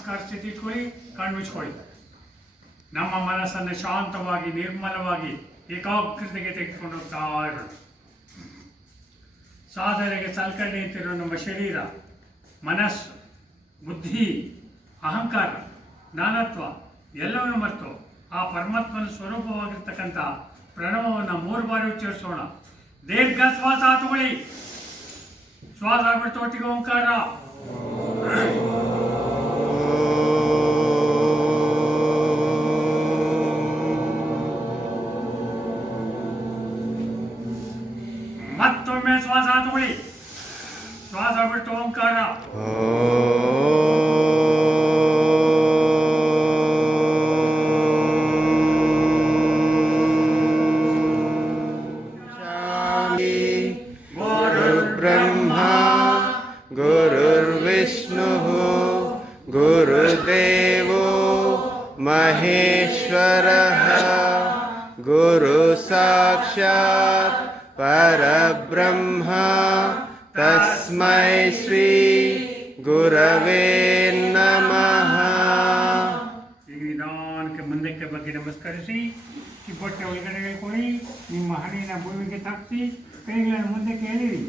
ನಮಸ್ಕಾರ ಸ್ಥಿತಿ ಇಟ್ಕೊಳ್ಳಿ, ಕಣ್ಮುಚ್ಕೊಳ್ಳಿ. ನಮ್ಮ ಮನಸ್ಸನ್ನು ಶಾಂತವಾಗಿ ನಿರ್ಮಲವಾಗಿ ಏಕಾಗ್ರತೆಗೆ ತೆಗೆದುಕೊಂಡು ಹೋಗ್ತಾ ಇರೋಣ. ಸಾಧನೆಗೆ ಸಲ್ಕಂಡು ನಿಂತಿರೋ ನಮ್ಮ ಶರೀರ, ಮನಸ್ಸು, ಬುದ್ಧಿ, ಅಹಂಕಾರ, ನಾನತ್ವ ಎಲ್ಲವನ್ನು ಮರೆತು ಆ ಪರಮಾತ್ಮನ ಸ್ವರೂಪವಾಗಿರ್ತಕ್ಕಂಥ ಪ್ರಣವವನ್ನು 3 ಬಾರಿ ಉಚ್ಚರಿಸೋಣ. ದೀರ್ಘ ಶ್ವಾಸ ತಗೊಳ್ಳಿ. ಶ್ವಾಸ ಬಿಟ್ಟು ಒಟ್ಟಿಗೆ ಓಂಕಾರ. ಮತ್ತೊಮ್ಮೆ ಶ್ವಾಸ ತಗೊಳ್ಳಿ. ಶ್ವಾಸ ಬಿಟ್ಟು ಓಂಕಾರ. ब्रह्मा गुरुर्विष्णुः गुरुदेवो महेश्वरः गुरुसाक्षात् परब्रह्म तस्मै श्री गुरवे नमः. ಈಗ ನಿಧಾನಕ್ಕೆ ಮುಂದಕ್ಕೆ ಬಗ್ಗೆ ನಮಸ್ಕರಿಸಿ, ಕಿಬ್ಬೊಟ್ಟೆ ಒಳಗಡೆ ಹೇಳ್ಕೊಳ್ಳಿ. ನಿಮ್ಮ ಹಣೆಯ ಭೂಮಿಗೆ ತಾಕ್ಸಿ, ಕೈಗಳನ್ನು ಮುಂದಕ್ಕೆ ಎಳಿರಿ.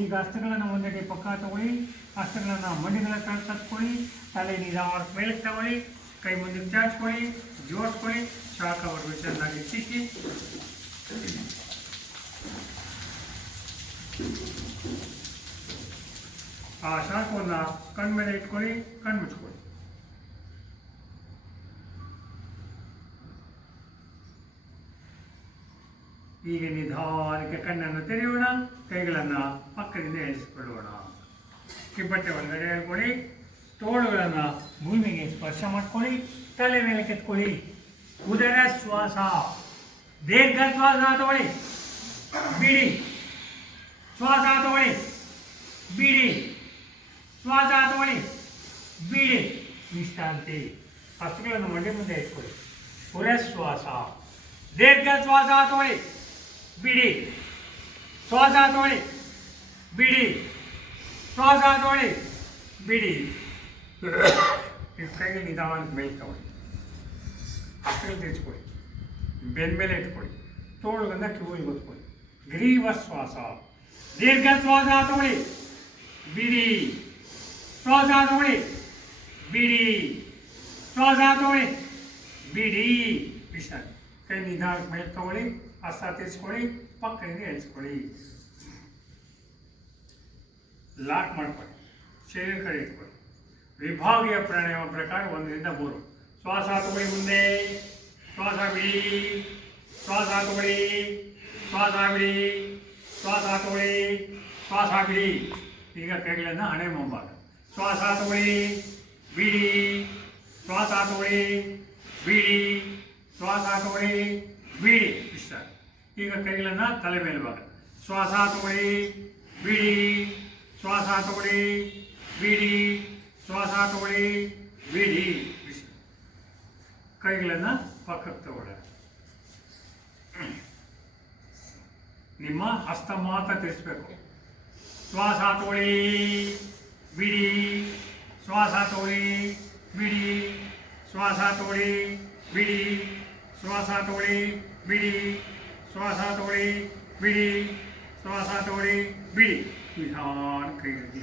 ಈಗ ಹಸ್ತಗಳನ್ನು ಮುಂದಕ್ಕೆ ಪಕ್ಕ ತಗೊಳ್ಳಿ. ಹಸ್ತಗಳನ್ನು ಮಂಡಿಗಳ ತಟ್ಕೊಳ್ಳಿ. ತಲೆ ನಿಧಾನ ಮೇಲೆ ತಗೊಳ್ಳಿ. ಕೈ ಮುಂದಕ್ಕೆ ಚಾಚ್ಕೊಳ್ಳಿ, ಜೋಡಿಸ್ಕೊಳ್ಳಿ. ಶಾಖವನ್ನು ಚೆನ್ನಾಗಿ ಸಿಕ್ಕಿ ಆ ಶಾಖವನ್ನು ಕಣ್ಮೇಲೆ ಇಟ್ಕೊಳ್ಳಿ, ಕಣ್ಮುಚ್ಕೊಳ್ಳಿ. ಈಗ ನಿಧಾನಕ್ಕೆ ಕಣ್ಣನ್ನು ತೆರೆಯೋಣ. ಕೈಗಳನ್ನು ಪಕ್ಕದಿಂದ ಎಳೆಸಿಕೊಳ್ಳೋಣ. ಕಿಬ್ಬಟ್ಟೆ ಒಳಗಡೆ ಹೇಳ್ಕೊಳ್ಳಿ. ತೋಳುಗಳನ್ನು ಭೂಮಿಗೆ ಸ್ಪರ್ಶ ಮಾಡ್ಕೊಳ್ಳಿ. ತಲೆ ಮೇಲೆ ಕೆತ್ಕೊಳ್ಳಿ. ಉದರ ಶ್ವಾಸ, ದೀರ್ಘ ಶ್ವಾಸ ತಗೊಳ್ಳಿ, ಬಿಡಿ. ಶ್ವಾಸ ತಗೊಳ್ಳಿ, ಬಿಡಿ. ಶ್ವಾಸ ತಗೊಳ್ಳಿ, ಬಿಡಿ. ವಿಶ್ರಾಂತಿ. ಹಸ್ತಗಳನ್ನು ಮಂಡಿ ಮುಂದೆ ಇಟ್ಕೊಳ್ಳಿ. ಉರಶ್ವಾಸ, ದೀರ್ಘ ಶ್ವಾಸ ತಗೊಳ್ಳಿ, ಬಿಡಿ. ಶ್ವಾಸ ತಗೊಳ್ಳಿ, ಬಿಡಿ. ಶ್ವಾಸ ತಗೊಳ್ಳಿ, ಬಿಡಿ. ಕೈಗೆ ನಿಧಾನಕ್ಕೆ ಮೇಲೆ ತಗೊಳ್ಳಿ. ಹಸ್ತಗಳು ತಿರ್ಚ್ಕೊಳ್ಳಿ. ಬೆನ್ನ ಮೇಲೆ ಇಟ್ಕೊಳ್ಳಿ. ತೋಳುಗಳನ್ನು ಕಿವಿಗೆ ಗೊತ್ಕೊಳ್ಳಿ. ಗ್ರೀವ ಶ್ವಾಸ, ದೀರ್ಘ ಶ್ವಾಸ ತಗೊಳ್ಳಿ, ಬಿಡಿ. ಶ್ವಾಸ ತಗೊಳ್ಳಿ, ಬಿಡಿ. ಶ್ವಾಸ ತಗೊಳ್ಳಿ, ಬಿಡಿ. ವಿಶ್ರಾಂತಿ. ಕೈ ನಿಧಾನಕ್ಕೆ ಮೇಲೆ ತಗೊಳ್ಳಿ. ಹಸ್ತ ತಿರ್ಸ್ಕೊಳ್ಳಿ. ಪಕ್ಕದಿಂದ ಎಳಿಸ್ಕೊಳ್ಳಿ. ಲಾಕ್ ಮಾಡ್ಕೊಳ್ಳಿ. ಶರೀರ ಕಡೆ ಇಟ್ಕೊಳ್ಳಿ. ವಿಭಾಗೀಯ ಪ್ರಾಣಾಯಾಮ ಪ್ರಕಾರ 1 ರಿಂದ 3. ಶ್ವಾಸ ತಗೊಳ್ಳಿ. ಮುಂದೆ ಶ್ವಾಸ ಬಿಡಿ. ಶ್ವಾಸ ತಗೊಳ್ಳಿ. ಶ್ವಾಸ ಬಿಡಿ. ಶ್ವಾಸ ತಗೊಳ್ಳಿ. ಶ್ವಾಸ ಬಿಡಿ. ಈಗ ಕೈಗಳನ್ನು ಹಣೆ ಮುಂಭಾಗ. ಶ್ವಾಸ ತಗೊಳ್ಳಿ, ಬಿಡಿ. ಶ್ವಾಸ ತಗೊಳ್ಳಿ, ಬಿಡಿ. ಶ್ವಾಸ ತಗೊಳ್ಳಿ, ಬಿಡಿ. ಇಷ್ಟ. ಈಗ ಕೈಗಳನ್ನು ತಲೆ ಮೇಲೆ ಭಾಗ. ಶ್ವಾಸ ತಗೊಳ್ಳಿ, ಬಿಡಿ. ಶ್ವಾಸ ತಗೊಳ್ಳಿ, ಬಿಡಿ. ಶ್ವಾಸ ತಗೊಳ್ಳಿ, ಬಿಡಿ. ಇಷ್ಟ. ಕೈಗಳನ್ನು ಪಕ್ಕಕ್ಕೆ ತಗೊಳ್ಳಿ. ನಿಮ್ಮ ಹಸ್ತ ಮಾತ್ರ ತಿರ್ಸ್ಬೇಕು. ಶ್ವಾಸ ತಗೊಳ್ಳಿ, ಬಿಡಿ. ಶ್ವಾಸ ತಗೊಳ್ಳಿ, ಬಿಡಿ. ಶ್ವಾಸ ತಗೊಳ್ಳಿ, ಬಿಡಿ. ಶ್ವಾಸ ತಗೊಳ್ಳಿ, ಬಿಡಿ. ಶ್ವಾಸ ತಗೊಳ್ಳಿ, ಬಿಡಿ. ಶ್ವಾಸ ತಗೊಳ್ಳಿ, ಬಿಡಿ. ನಿಧಾನ ಕೈ ಇರಲಿ.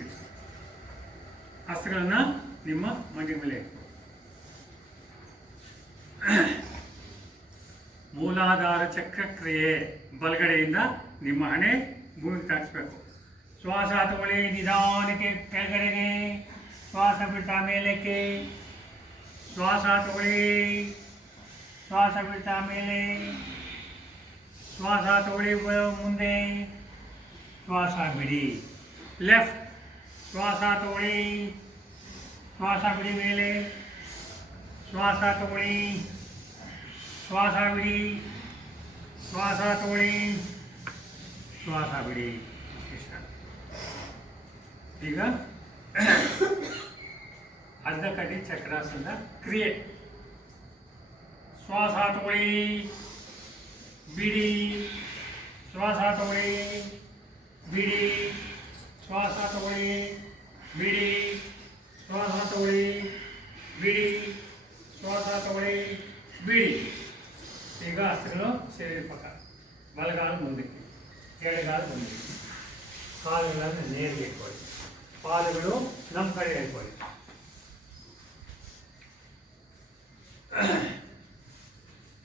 ಹಸ್ತಗಳನ್ನು ನಿಮ್ಮ ಮಂಡಿ ಮೇಲೆ ಇಟ್ಕೊಳ್ಳಿ. ಮೂಲಾಧಾರ ಚಕ್ರಕ್ರಿಯೆ ಬಲಗಡೆಯಿಂದ ನಿಮ್ಮ ಹಣೆ ಭೂಮಿಗೆ ತಾಗಿಸ್ಬೇಕು. ಶ್ವಾಸ ತಗೊಳ್ಳಿ. ನಿಧಾನಕ್ಕೆ ಕೆಳಗಡೆಗೆ. ಶ್ವಾಸ ಬಿಡ್ತಾ ಮೇಲಕ್ಕೆ. ಶ್ವಾಸ ತಗೊಳ್ಳಿ. ಶ್ವಾಸ ಬಿಡ್ತಾ ಮೇಲೆ. ಶ್ವಾಸ ತಗೊಳ್ಳಿ ಮುಂದೆ. ಶ್ವಾಸ ಬಿಡಿ. ಲೆಫ್ಟ್. ಶ್ವಾಸ ತಗೊಳ್ಳಿ. ಶ್ವಾಸ ಬಿಡಿ ಮೇಲೆ. ಶ್ವಾಸ ತಗೊಳ್ಳಿ. ಶ್ವಾಸ ಬಿಡಿ. ಶ್ವಾಸ ತಗೊಳ್ಳಿ. ಶ್ವಾಸ ಬಿಡಿ. ಈಗ ಅರ್ಧಕಟಿ ಚಕ್ರಾಸನದ ಕ್ರಿಯೆ. ಶ್ವಾಸ ತಗೊಳ್ಳಿ, ಬಿಡಿ. ಶ್ವಾಸ ತಗೊಳ್ಳಿ, ಬಿಡಿ. ಶ್ವಾಸ ತಗೊಳ್ಳಿ, ಬಿಡಿ. ಶ್ವಾಸ ತಗೊಳ್ಳಿ, ಬಿಡಿ, ಶ್ವಾಸ ತಗೊಳ್ಳಿ, ಬಿಡಿ. ಈಗ ಹಸ್ತಗಳು ಸೇರಿ ಪಕ್ಕ, ಬಲಗಾಲ ಮುಂದಕ್ಕೆ, ಎಡಗಾಲ ಮುಂದಕ್ಕೆ, ಕಾಲುಗಳನ್ನು ನೇರಿಗೆ ಇಟ್ಕೊಳ್ಳಿ, ಪಾದಗಳು ನಮ್ಮ ಕಡೆ ಇಟ್ಕೊಳ್ಳಿ.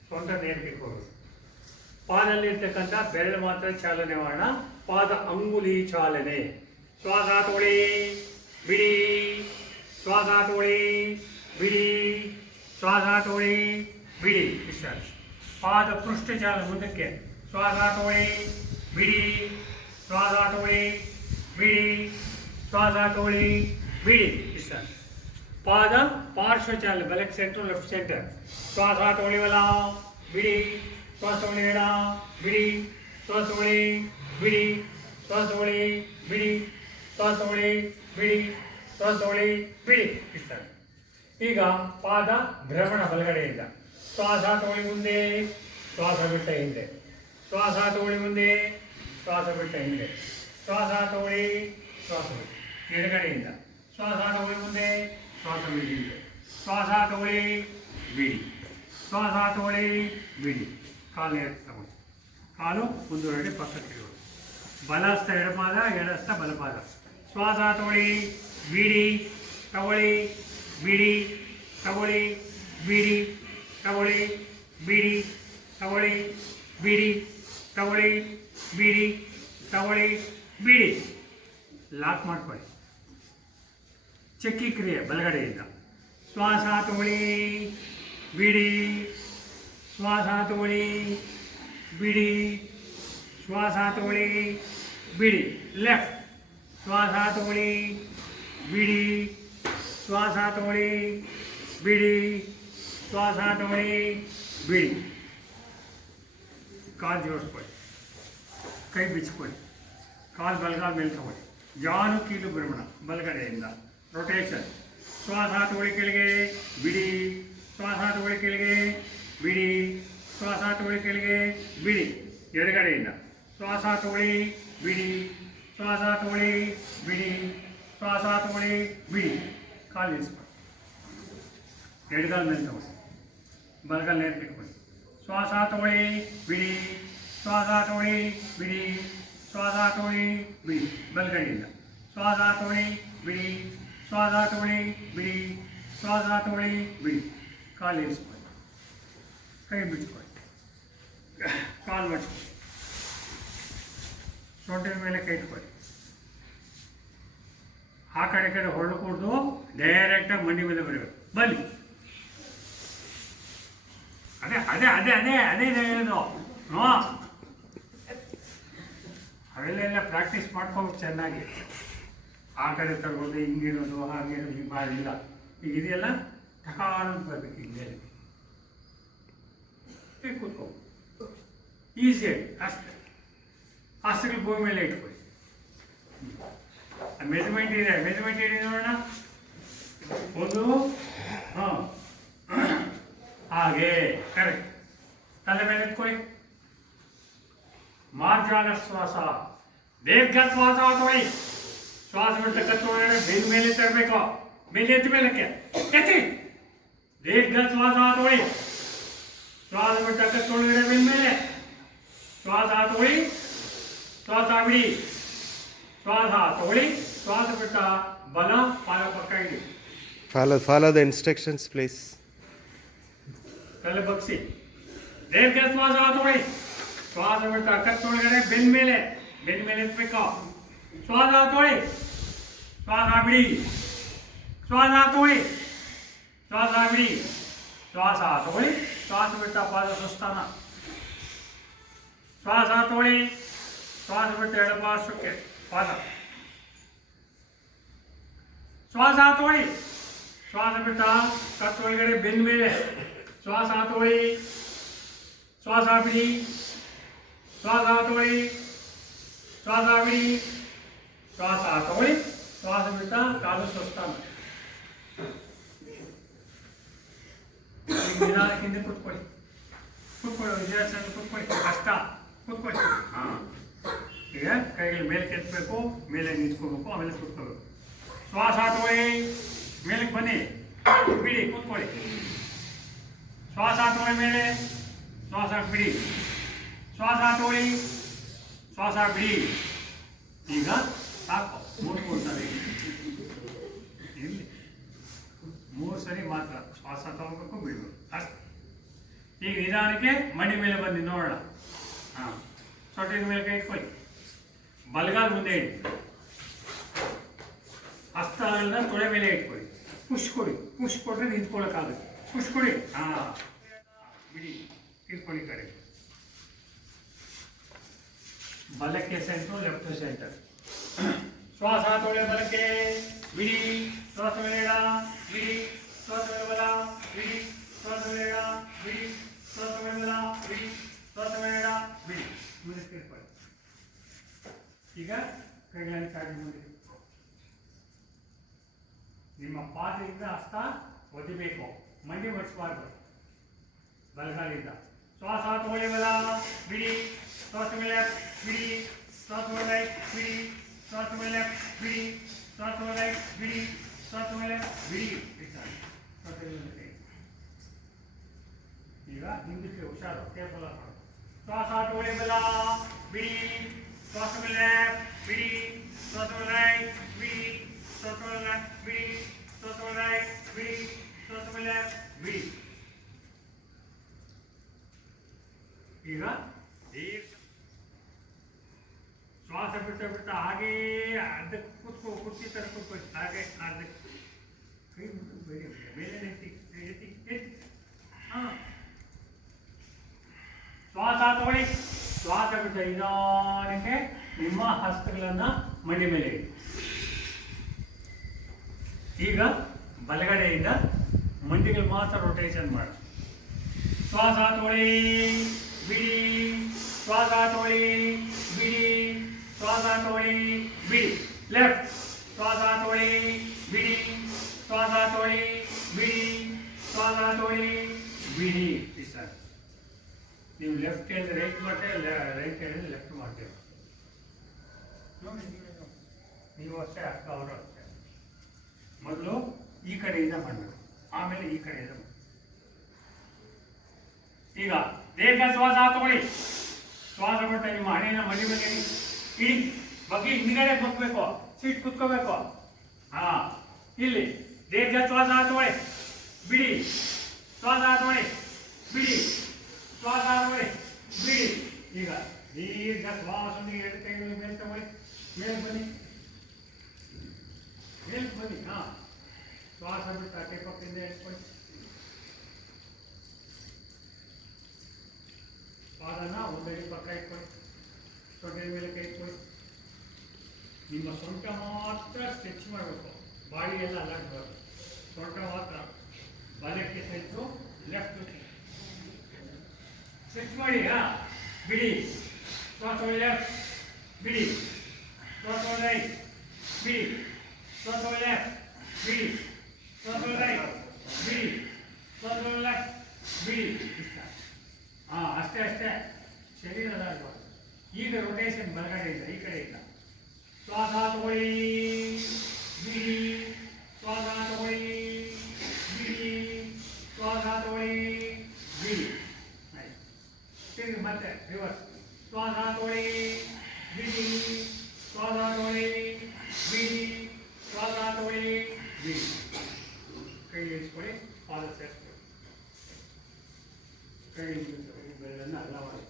ಸೊಂಟ ನೇರಿಗೆ ಇಟ್ಕೊಳ್ಳಿ. ಪಾದಲ್ಲಿ ಇರ್ತಕ್ಕಂಥ ಬೆರಳು ಮಾತ್ರ ಚಾಲನೆ ಮಾಡೋಣ. ಪಾದ ಅಂಗುಲಿ ಚಾಲನೆ. ಶ್ವಾಸ ತಗೊಳ್ಳಿ, ಬಿಡಿ, ಶ್ವಾಸ ತಗೊಳ್ಳಿ, ಬಿಡಿ, ಶ್ವಾಸ ತಗೊಳ್ಳಿ, ಬಿಡಿ. ಇಷ್ಟ. ಪಾದ ಪೃಷ್ಠ ಚಾಲನೆ ಮುಂದಕ್ಕೆ. ಶ್ವಾಸ ತಗೊಳ್ಳಿ, ಬಿಡಿ, ಶ್ವಾಸ ತಗೊಳ್ಳಿ, ಬಿಡಿ, ಶ್ವಾಸ ತಗೊಳ್ಳಿ, ಬಿಡಿ. ಇಷ್ಟ. ಪಾದ ಪಾರ್ಶ್ವ ಚಾಲನೆ, ಬಲಕ್ಕೆ ಸೆಂಟರ್, ಲೆಫ್ಟ್ ಸೆಂಟರ್. ಶ್ವಾಸ ತಗೊಳ್ಳಿವಲ್ಲ, ಬಿಡಿ, ಶ್ವಾಸ ತಗೊಳ್ಳಿ, ಎಡ, ಬಿಡಿ, ಶ್ವಾಸ ತಗೊಳ್ಳಿ, ಬಿಡಿ, ಶ್ವಾಸ ತಗೊಳ್ಳಿ, ಬಿಡಿ, ಶ್ವಾಸ ತಗೊಳ್ಳಿ, ಬಿಡಿ, ಶ್ವಾಸ ತಗೊಳ್ಳಿ, ಬಿಡಿ. ಇಷ್ಟ. ಈಗ ಪಾದ ಭ್ರಮಣ ಬಲಗಡೆಯಿಂದ. ಶ್ವಾಸ ತಗೊಳ್ಳಿ ಮುಂದೆ, ಶ್ವಾಸ ಬಿಟ್ಟ ಹಿಂದೆ, ಶ್ವಾಸ ತಗೊಳ್ಳಿ ಮುಂದೆ, ಶ್ವಾಸ ಬಿಟ್ಟ ಹಿಂದೆ, ಶ್ವಾಸ ತಗೊಳ್ಳಿ, ಶ್ವಾಸ ಬಿಟ್ಟು ಎಡಗಡೆಯಿಂದ. ಶ್ವಾಸ ತಗೊಳ್ಳಿ ಮುಂದೆ, ಶ್ವಾಸ ಬಿಡಿ ಹಿಂದೆ, ಶ್ವಾಸ ತಗೊಳ್ಳಿ, ಬಿಡಿ, ಶ್ವಾಸ ತಗೊಳ್ಳಿ, ಬಿಡಿ. ಕಾಲು ಎತ್ತಿ ತಗೊಳ್ಳಿ, ಕಾಲು ಮುಂದುವರೆಗೆ ಪಕ್ಕಕ್ಕೆ ಇರೋದು. ಬಲಸ್ಥ ಎಡಪಾದ, ಎಡಸ್ಥ ಬಲಪಾದ. ಶ್ವಾಸ ತಗೊಳ್ಳಿ, ಬಿಡಿ, ತಗೊಳ್ಳಿ, ಬಿಡಿ, ತಗೊಳ್ಳಿ, ಬಿಡಿ, ತಗೊಳ್ಳಿ, ಬಿಡಿ, ತಗೊಳ್ಳಿ, ಬಿಡಿ, ತಗೊಳ್ಳಿ, ಬಿಡಿ, ತಗೊಳ್ಳಿ, ಬಿಡಿ. ಲಾಕ್ ಮಾಡ್ಕೊಳ್ಳಿ. ಚಕ್ಕಿ ಕ್ರಿಯೆ ಬಲಗಡೆಯಿಂದ. ಶ್ವಾಸ ತಗೊಳ್ಳಿ, ಬಿಡಿ, ಶ್ವಾಸ ತಗೊಳ್ಳಿ, ಬಿಡಿ, ಶ್ವಾಸ ತಗೊಳ್ಳಿ, ಬಿಡಿ. ಲೆಫ್ಟ್. ಶ್ವಾಸ ತಗೊಳ್ಳಿ, ಬಿಡಿ, ಶ್ವಾಸ ತಗೊಳ್ಳಿ, ಬಿಡಿ, ಶ್ವಾಸ ತಗೊಳ್ಳಿ, ಬಿಡಿ. ಕಾಲು ಜೋಡಿಸ್ಕೊಳ್ಳಿ, ಕೈ ಬಿಚ್ಕೊಳ್ಳಿ, ಕಾಲು ಬಲಗಾಲ ಮೇಲೆ ತಗೊಳ್ಳಿ. ಜಾನು ಕೀಲು ಭ್ರಮಣ ಬಲಗಡೆಯಿಂದ. ರೊಟೇಷನ್. ಶ್ವಾಸ ತಗೊಳ್ಳಿ ಕೆಳಗೆ, ಬಿಡಿ, ಶ್ವಾಸ ತಗೊಳ್ಳಿ ಕೆಳಗೆ, ಬಿಡಿ, ಶ್ವಾಸ ತಗೊಳ್ಳಿ ಕೆಳಗೆ, ಬಿಡಿ. ಎಡಗಡೆಯಿಂದ. ಶ್ವಾಸ ತಗೊಳ್ಳಿ, ಬಿಡಿ, ಶ್ವಾಸ ತಗೊಳ್ಳಿ, ಬಿಡಿ, ಶ್ವಾಸ ತಗೊಳ್ಳಿ, ಬಿಡಿ. ಕಾಲು ನಿಲ್ಲಿಸ್ಕೊಳ್ಳಿ, ಎಡಗಾಲ ಮೇಲೆ ತಗೊಳ್ಳಿ, ಬಲಗಾಲ ನೇರ ಇಟ್ಕೊಳ್ಳಿ. ಶ್ವಾಸ ತಗೊಳ್ಳಿ, ಬಿಡಿ, ಶ್ವಾಸ ತಗೊಳ್ಳಿ, ಬಿಡಿ, ಶ್ವಾಸ ತಗೊಳ್ಳಿ, ಬಿಡಿ. ಬಲಗಡೆಯಿಂದ. ಶ್ವಾಸ ತಗೊಳ್ಳಿ, ಬಿಡಿ, ಶ್ವಾಸ ತಗೊಳ್ಳಿ, ಬಿಡಿ, ಶ್ವಾಸ ತಗೊಳ್ಳಿ, ಬಿಡಿ. ಕಾಲು ಇರಿಸ್ಕೊಳ್ಳಿ, ಕೈ ಬಿಟ್ಕೊಳ್ಳಿ, ಕಾಲು ಮಡ್ಚ್ಕೊಳ್ಳಿ, ಸೊಂಟದ ಮೇಲೆ ಕೈ ಇಟ್ಕೊಳ್ಳಿ. ಆ ಕಡೆ ಕಡೆ ಹೊರಡು ಕೂಡ್ದು ಡೈರೆಕ್ಟಾಗಿ ಮಂಡಿ ಮೇಲೆ ಬರಬೇಕು. ಬನ್ನಿ. ಅದೇ ಅದೇ ಅದೇ ಅದೇ ಅದೇ ಹೇಳೋದು. ಅವೆಲ್ಲ ಪ್ರಾಕ್ಟೀಸ್ ಮಾಡ್ಕೋಬೇಕು ಚೆನ್ನಾಗಿ. ಆ ಕಡೆ ತಗೊಳ್ಳೋದು, ಹಿಂಗಿರೋದು, ಹಾಗಿರೋದು, ಹಿಂಗೆ ಮಾಡಿಲ್ಲ. ಈಗ ಇದೆಲ್ಲ ಟಕಾರ ಬರಬೇಕು. ಹಿಂಗೆ ಕೂತ್ಕೋ, ಈಸಿಯಾಗಿ. ಅಷ್ಟೇ. ಹಸ್ತಗಳು ಭೂಮಿ ಮೇಲೆ ಇಟ್ಕೊಳ್ಳಿ. ಮೆಜರ್ಮೆಂಟ್ ಇದೆ, ಮೆಜರ್ಮೆಂಟ್ ಇದೆ ನೋಡೋಣ. ಒಂದು, ಹಾಂ, ಹಾಗೆ ಕರೆಕ್ಟ್. ತಲೆ ಮೇಲೆ ಇಟ್ಕೊಳ್ಳಿ. ಮಾರ್ಜಾಲ ಶ್ವಾಸ, ದೀರ್ಘ ಶ್ವಾಸ ತಗೊಳ್ಳಿ. ಶ್ವಾಸ ಬಿಡ್ತ ಕತ್ತೊಳಗಡೆ ಬೆನ್ನ ಮೇಲೆ ತರಬೇಕು. ಬೆನ್ನ ಎತ್ತಿ ಮೇಲಕ್ಕೆ ಎತ್ತಿ. ದೀರ್ಘ ಶ್ವಾಸ ತಗೊಳ್ಳಿ. ಶ್ವಾಸ ಬಿಟ್ಟ ಕತ್ತೊಳಗಡೆ ಬೆನ್ನ ಮೇಲೆ. ಶ್ವಾಸ ತಗೊಳ್ಳಿ, ಶ್ವಾಸ ಬಿಡಿ, ಶ್ವಾಸ ತಗೊಳ್ಳಿ, ಶ್ವಾಸ ಬಿಟ್ಟ ಬಲ ಪಾದ ಪಕ್ಕ ಇಡಿ. Follow the instructions, please. ತಲೆ ಬಗ್ಸಿ. ದೀರ್ಘ ಶ್ವಾಸ ತಗೊಳ್ಳಿ. ಶ್ವಾಸ ಬಿಟ್ಟ ಕತ್ತೊಳಗಡೆ ಬೆನ್ನ ಮೇಲೆ ಎತ್ತಬೇಕು. ಶ್ವಾಸ ತಗೊಳ್ಳಿ, ಶ್ವಾಸ ಬಿಡಿ, ಶ್ವಾಸ ತಗೊಳ್ಳಿ, ಶ್ವಾಸ ಬಿಡಿ, ಶ್ವಾಸ ತಗೊಳ್ಳಿ, ಶ್ವಾಸ ಬಿಟ್ಟ ಪಾದ ಸುಸ್ಥಾನ. ಶ್ವಾಸ ತಗೊಳ್ಳಿ, ಶ್ವಾಸ ಬಿಟ್ಟ ಎಡಪಾರ್ಶ್ವಕ್ಕೆ ಪಾದ. ಶ್ವಾಸ ತಗೊಳ್ಳಿ, ಶ್ವಾಸ ಬಿಟ್ಟ ಕತ್ತೊಳಗಡೆ ಬೆನ್ನ ಮೇಲೆ. ಶ್ವಾಸ ತಗೊಳ್ಳಿ, ಶ್ವಾಸ ಬಿಡಿ, ಶ್ವಾಸ ತಗೊಳ್ಳಿ, ಶ್ವಾಸ ಬಿಡಿ, ಶ್ವಾಸ ತಗೊಳ್ಳಿ, ಶ್ವಾಸ ಬಿಟ್ಟ ಕಾಲು ಸುಸ್ಥಾನ. ಹಿಂದೆ ಕೂತ್ಕೊಳ್ಳಿ, ಕೂತ್ಕೊಳ್ಳಿ, ವಿದ್ಯಾರ್ಥಿ ಕೂತ್ಕೊಳ್ಳಿ. ಕಷ್ಟ, ಕೂತ್ಕೊಳ್ಳಿ. ಹಾಂ. ಈಗ ಕೈಗಳು ಮೇಲೆ ಕೆತ್ತಬೇಕು, ಮೇಲೆ ನಿಂತ್ಕೋಬೇಕು, ಆಮೇಲೆ ಕೂತ್ಕೋಬೇಕು. ಶ್ವಾಸ ತಗೊಳ್ಳಿ, ಬನ್ನಿ, ಬಿಡಿ, ಕೂತ್ಕೊಳ್ಳಿ. ಶ್ವಾಸ ತಗೊಳ್ಳಿ ಮೇಲೆ, ಶ್ವಾಸ ಬಿಡಿ, ಶ್ವಾಸ ತಗೊಳ್ಳಿ, ಶ್ವಾಸ ಬಿಡಿ. ಈಗ ಸಾಕು, 3 ಸರಿ ಇರಲಿ, 3 ಸರಿ ಮಾತ್ರ ಶ್ವಾಸ ತಗೋಬೇಕು, ಬಿಡಬೇಕು ಅಷ್ಟೇ. ಈಗ ನಿಧಾನಕ್ಕೆ ಮಂಡಿ ಮೇಲೆ ಬಂದು ನೋಡೋಣ. ಹಾಂ, ಸೊಟ್ಟಿನ ಮೇಲೆ ಕೈ ಇಟ್ಕೊಳ್ಳಿ, ಬಲಗಾಲ ಮುಂದೆ ಇಡಿ, ಹಸ್ತಗಳನ್ನ ತೊಡೆ ಮೇಲೆ ಇಟ್ಕೊಳ್ಳಿ, ಪುಷ್ ಕೊಡಿ, ಪುಷ್ ಕೊಟ್ಟರೆ ನಿಂತ್ಕೊಳ್ಳೋಕ್ಕಾಗುತ್ತೆ, ಪುಷ್ ಕೊಡಿ. ಹಾಂ, ಬಿಡಿ, ಇಟ್ಕೊಳ್ಳಿ ಕಡೆ, ಬಲಕ್ಕೆ ಸೆಂಟ್ರು, ಲೆಫ್ಟ್ ಸೆಂಟರ್. ಶ್ವಾಸ ತೊಳೆ ಬಲಕ್ಕೆ, ಬಿಡಿ, ಶ್ವಾಸ ಮೇಲೆ ಎಡ, ಬಿಡಿ, ಶ್ವಾಸ ಮೇಲೆ ಬಲ, ಬಿಡಿ, ಶ್ವಾಸ ಮೇಲೆ ಎಡ, ಬಿಡಿ, ಶ್ವಾಸ ಮೇಲೆ ಬಲ, ಬಿಡಿ, ಶ್ವಾಸ ಮೇಲೆ ಎಡ, ಬಿಡಿ. ಮುಂದಕ್ಕೆ ಇಟ್ಕೊಳ್ಳಿ. ಈಗ ಕೈಗಳನ್ನು ಚಾಡಿ ಮುಂದೆ, ನಿಮ್ಮ ಪಾದದಿಂದ ಹಸ್ತ ಒದಿಬೇಕು, ಮಂಡಿ ಮಡಿಸಬಾರ್ದು, ಬಲಗಾಲಿಂದ. ಶ್ವಾಸ ತಗೊಳ್ಳಿ ಬಲ, ಬಿಡಿ, ಶ್ವಾಸ ಮೇಲೆ ಬಿಡಿ, ಶ್ವಾಸ ಮೇಲೆ ಬಿಡಿ, ಶ್ವಾಸ ಮೇಲೆ ಬಿಡಿ, ಶ್ವಾಸ ಮೇಲೆ ಬಿಡಿ, ಶ್ವಾಸ ಮೇಲೆ ಬಿಡಿ. ಈಗ ಹಿಂದಕ್ಕೆ ಹುಷಾರು, ಕೇರ್ಫುಲ್ ಆಗಿ. ಶ್ವಾಸ ತಗೊಳ್ಳಿ ಬಲ, ಬಿಡಿ, ಶ್ವಾಸ ಮೇಲೆ ಬಿಡಿ, ಶ್ವಾಸ ಮೇಲೆ ಬಿಡಿ, ಶ್ವಾಸ ಮೇಲೆ ಬಿಡಿ, ಶ್ವಾಸ ಮೇಲೆ ಬಿಡಿ, ಶ್ವಾಸ ಮೇಲೆ ಬಿಡಿ. ಈಗ ಶ್ವಾಸ ಬಿಡ್ತಾ ಬಿಡ್ತಾ ಹಾಗೇ ಅರ್ಧಕ್ಕೆ ಕೂತ್ಕೋ, ಕುರ್ಚಿ ತರ ಕೂತ್ಕೋ, ಹಾಗೆ ಅರ್ಧಕ್ಕೆ ಕೈ ಬೇರೆ ಮೇಲೆ ಎತ್ತಿ, ಎತ್ತಿ, ಎತ್ತಿ. ಹಾಂ, ಶ್ವಾಸ ತಗೊಳ್ಳಿ, ಶ್ವಾಸ ಬಿಡ್ತಾ ನಿಧಾನಕ್ಕೆ ನಿಮ್ಮ ಹಸ್ತಗಳನ್ನ ಮಂಡಿ ಮೇಲೆ ಇಡಿ. ಈಗ ಬಲಗಡೆಯಿಂದ ಮಂಡಿಗಳು ಮಾತ್ರ ರೊಟೇಷನ್ ಮಾಡಿ. ಶ್ವಾಸ ತಗೊಳ್ಳಿ, ಬಿಡಿ, ಶ್ವಾಸ ತಗೊಳ್ಳಿ, ಬಿಡಿ, ಶ್ವಾಸ ತಗೊಳ್ಳಿ, ಬಿಡಿ. ಲೆಫ್ಟ್, ಶ್ವಾಸ ತಗೊಳ್ಳಿ, ಬಿಡಿ, ಶ್ವಾಸ ತಗೊಳ್ಳಿ, ಬಿಡಿ, ಶ್ವಾಸ ತಗೊಳ್ಳಿ, ಬಿಡಿ. ಸರ್, ನೀವು ಲೆಫ್ಟ್ ಹೇಳಿದ್ರೆ ರೈಟ್ ಮಾಡ್ತೇವೆ, ರೈಟ್ ಹೇಳಿದ್ರೆ ಲೆಫ್ಟ್ ಮಾಡ್ತೇವೆ. ನೋಡಿ, ನೀವು ಅಷ್ಟೇ, ಅಕ್ಕ ಅವರು ಅಷ್ಟೇ. ಮೊದಲು ಈ ಕಡೆಯಿಂದ ಮಾಡಬೇಕು, ಆಮೇಲೆ ಈ ಕಡೆಯಿಂದ ಮಾಡಬೇಕು. ಈಗ ದೀರ್ಘ ಶ್ವಾಸ ತಗೊಳ್ಳಿ, ಶ್ವಾಸ ಬಿಟ್ಟು ನಿಮ್ಮ ಹಣೆಯ ಮಡಿ ಮೇಲೆ ಇಡಿ, ಬಗ್ಗೆ ಹಿಂದ್ಗಡೆ ಬಗ್ಬೇಕು, ಸೀಟ್ ಕುತ್ಕೋಬೇಕು. ಹಾ, ಇಲ್ಲಿ ದೀರ್ಘ ಶ್ವಾಸ ತಗೊಳ್ಳಿ, ಬಿಡಿ, ಶ್ವಾಸ ತಗೊಳ್ಳಿ, ಬಿಡಿ, ಶ್ವಾಸ ತಗೊಳ್ಳಿ, ಬಿಡಿ. ಈಗ ದೀರ್ಘ ಶ್ವಾಸದೊಂದಿಗೆ 2 ಕೈಗಳು ಮೇಲೆ ತಗೊಳ್ಳಿ, ಮೇಲೆ ಬನ್ನಿ, ಮೇಲೆ ಬನ್ನಿ. ಹಾ, ಶ್ವಾಸ ಬಿಟ್ಟು ಅಟ್ಟೆ ಪಕ್ಕದಿಂದ ಇಟ್ಕೊಳ್ಳಿ, ಪಾದನ ಒಂದಡಿ ಪಕ್ಕ ಇಟ್ಕೊಳ್ಳಿ, ಸೊಂಟದ ಮೇಲೆ ಕೈ ಇಟ್ಕೊಳ್ಳಿ. ನಿಮ್ಮ ಸೊಂಟ ಮಾತ್ರ ಸ್ಟ್ರೆಚ್ ಮಾಡಬೇಕು, ಬಾಡಿ ಎಲ್ಲ ಅಲ್ಲಾಡಬಾರ್ದು, ಸೊಂಟ ಮಾತ್ರ. ಬಲಕ್ಕೆ ಸೆಂಟ್ರು, ಲೆಫ್ಟ್ ಸ್ಟ್ರೆಚ್ ಮಾಡಿ. ಬಿಡಿ, ಶ್ವಾಸ ಲೆಫ್ಟ್, ಬಿಡಿ, ಶ್ವಾಸ ರೈಟ್, ಬಿಡಿ, ಶ್ವಾಸ ಲೆಫ್ಟ್, ಬಿಡಿ, ಶ್ವಾಸ ರೈಟ್, ಬಿಡಿ, ಶ್ವಾಸ ಲೆಫ್ಟ್, ಬಿಡಿ. ಹಾ, ಅಷ್ಟೇ ಅಷ್ಟೇ, ಶರೀರ ಅಲ್ಲಾಡಬಾರ್ದು. ಈಗ ರೊಟೇಷನ್ ಬಲಗಡೆಯಿಂದ ಈ ಕಡೆಯಿಂದ. ಶ್ವಾಸ ತಗೊಳ್ಳಿ, ಬಿಡಿ, ಶ್ವಾಸ ತಗೊಳ್ಳಿ, ಬಿಡಿ, ಶ್ವಾಸ ತಗೊಳ್ಳಿ, ಬಿಡಿ. ತಿರುಗಿ ಮತ್ತೆ ರಿವರ್ಸ್. ಶ್ವಾಸ ತಗೊಳ್ಳಿ, ಬಿಡಿ, ಶ್ವಾಸ ತಗೊಳ್ಳಿ, ಬಿಡಿ, ಶ್ವಾಸ ತಗೊಳ್ಳಿ, ಬಿಡಿ. ಕೈ ಇಳಿಸ್ಕೊಳ್ಳಿ, ಪಾದ ಸೇರಿಸ್ಕೊಳ್ಳಿ, ಕೈ ಬೆರಳನ್ನು ಅಲ್ಲ ಮಾಡಿ.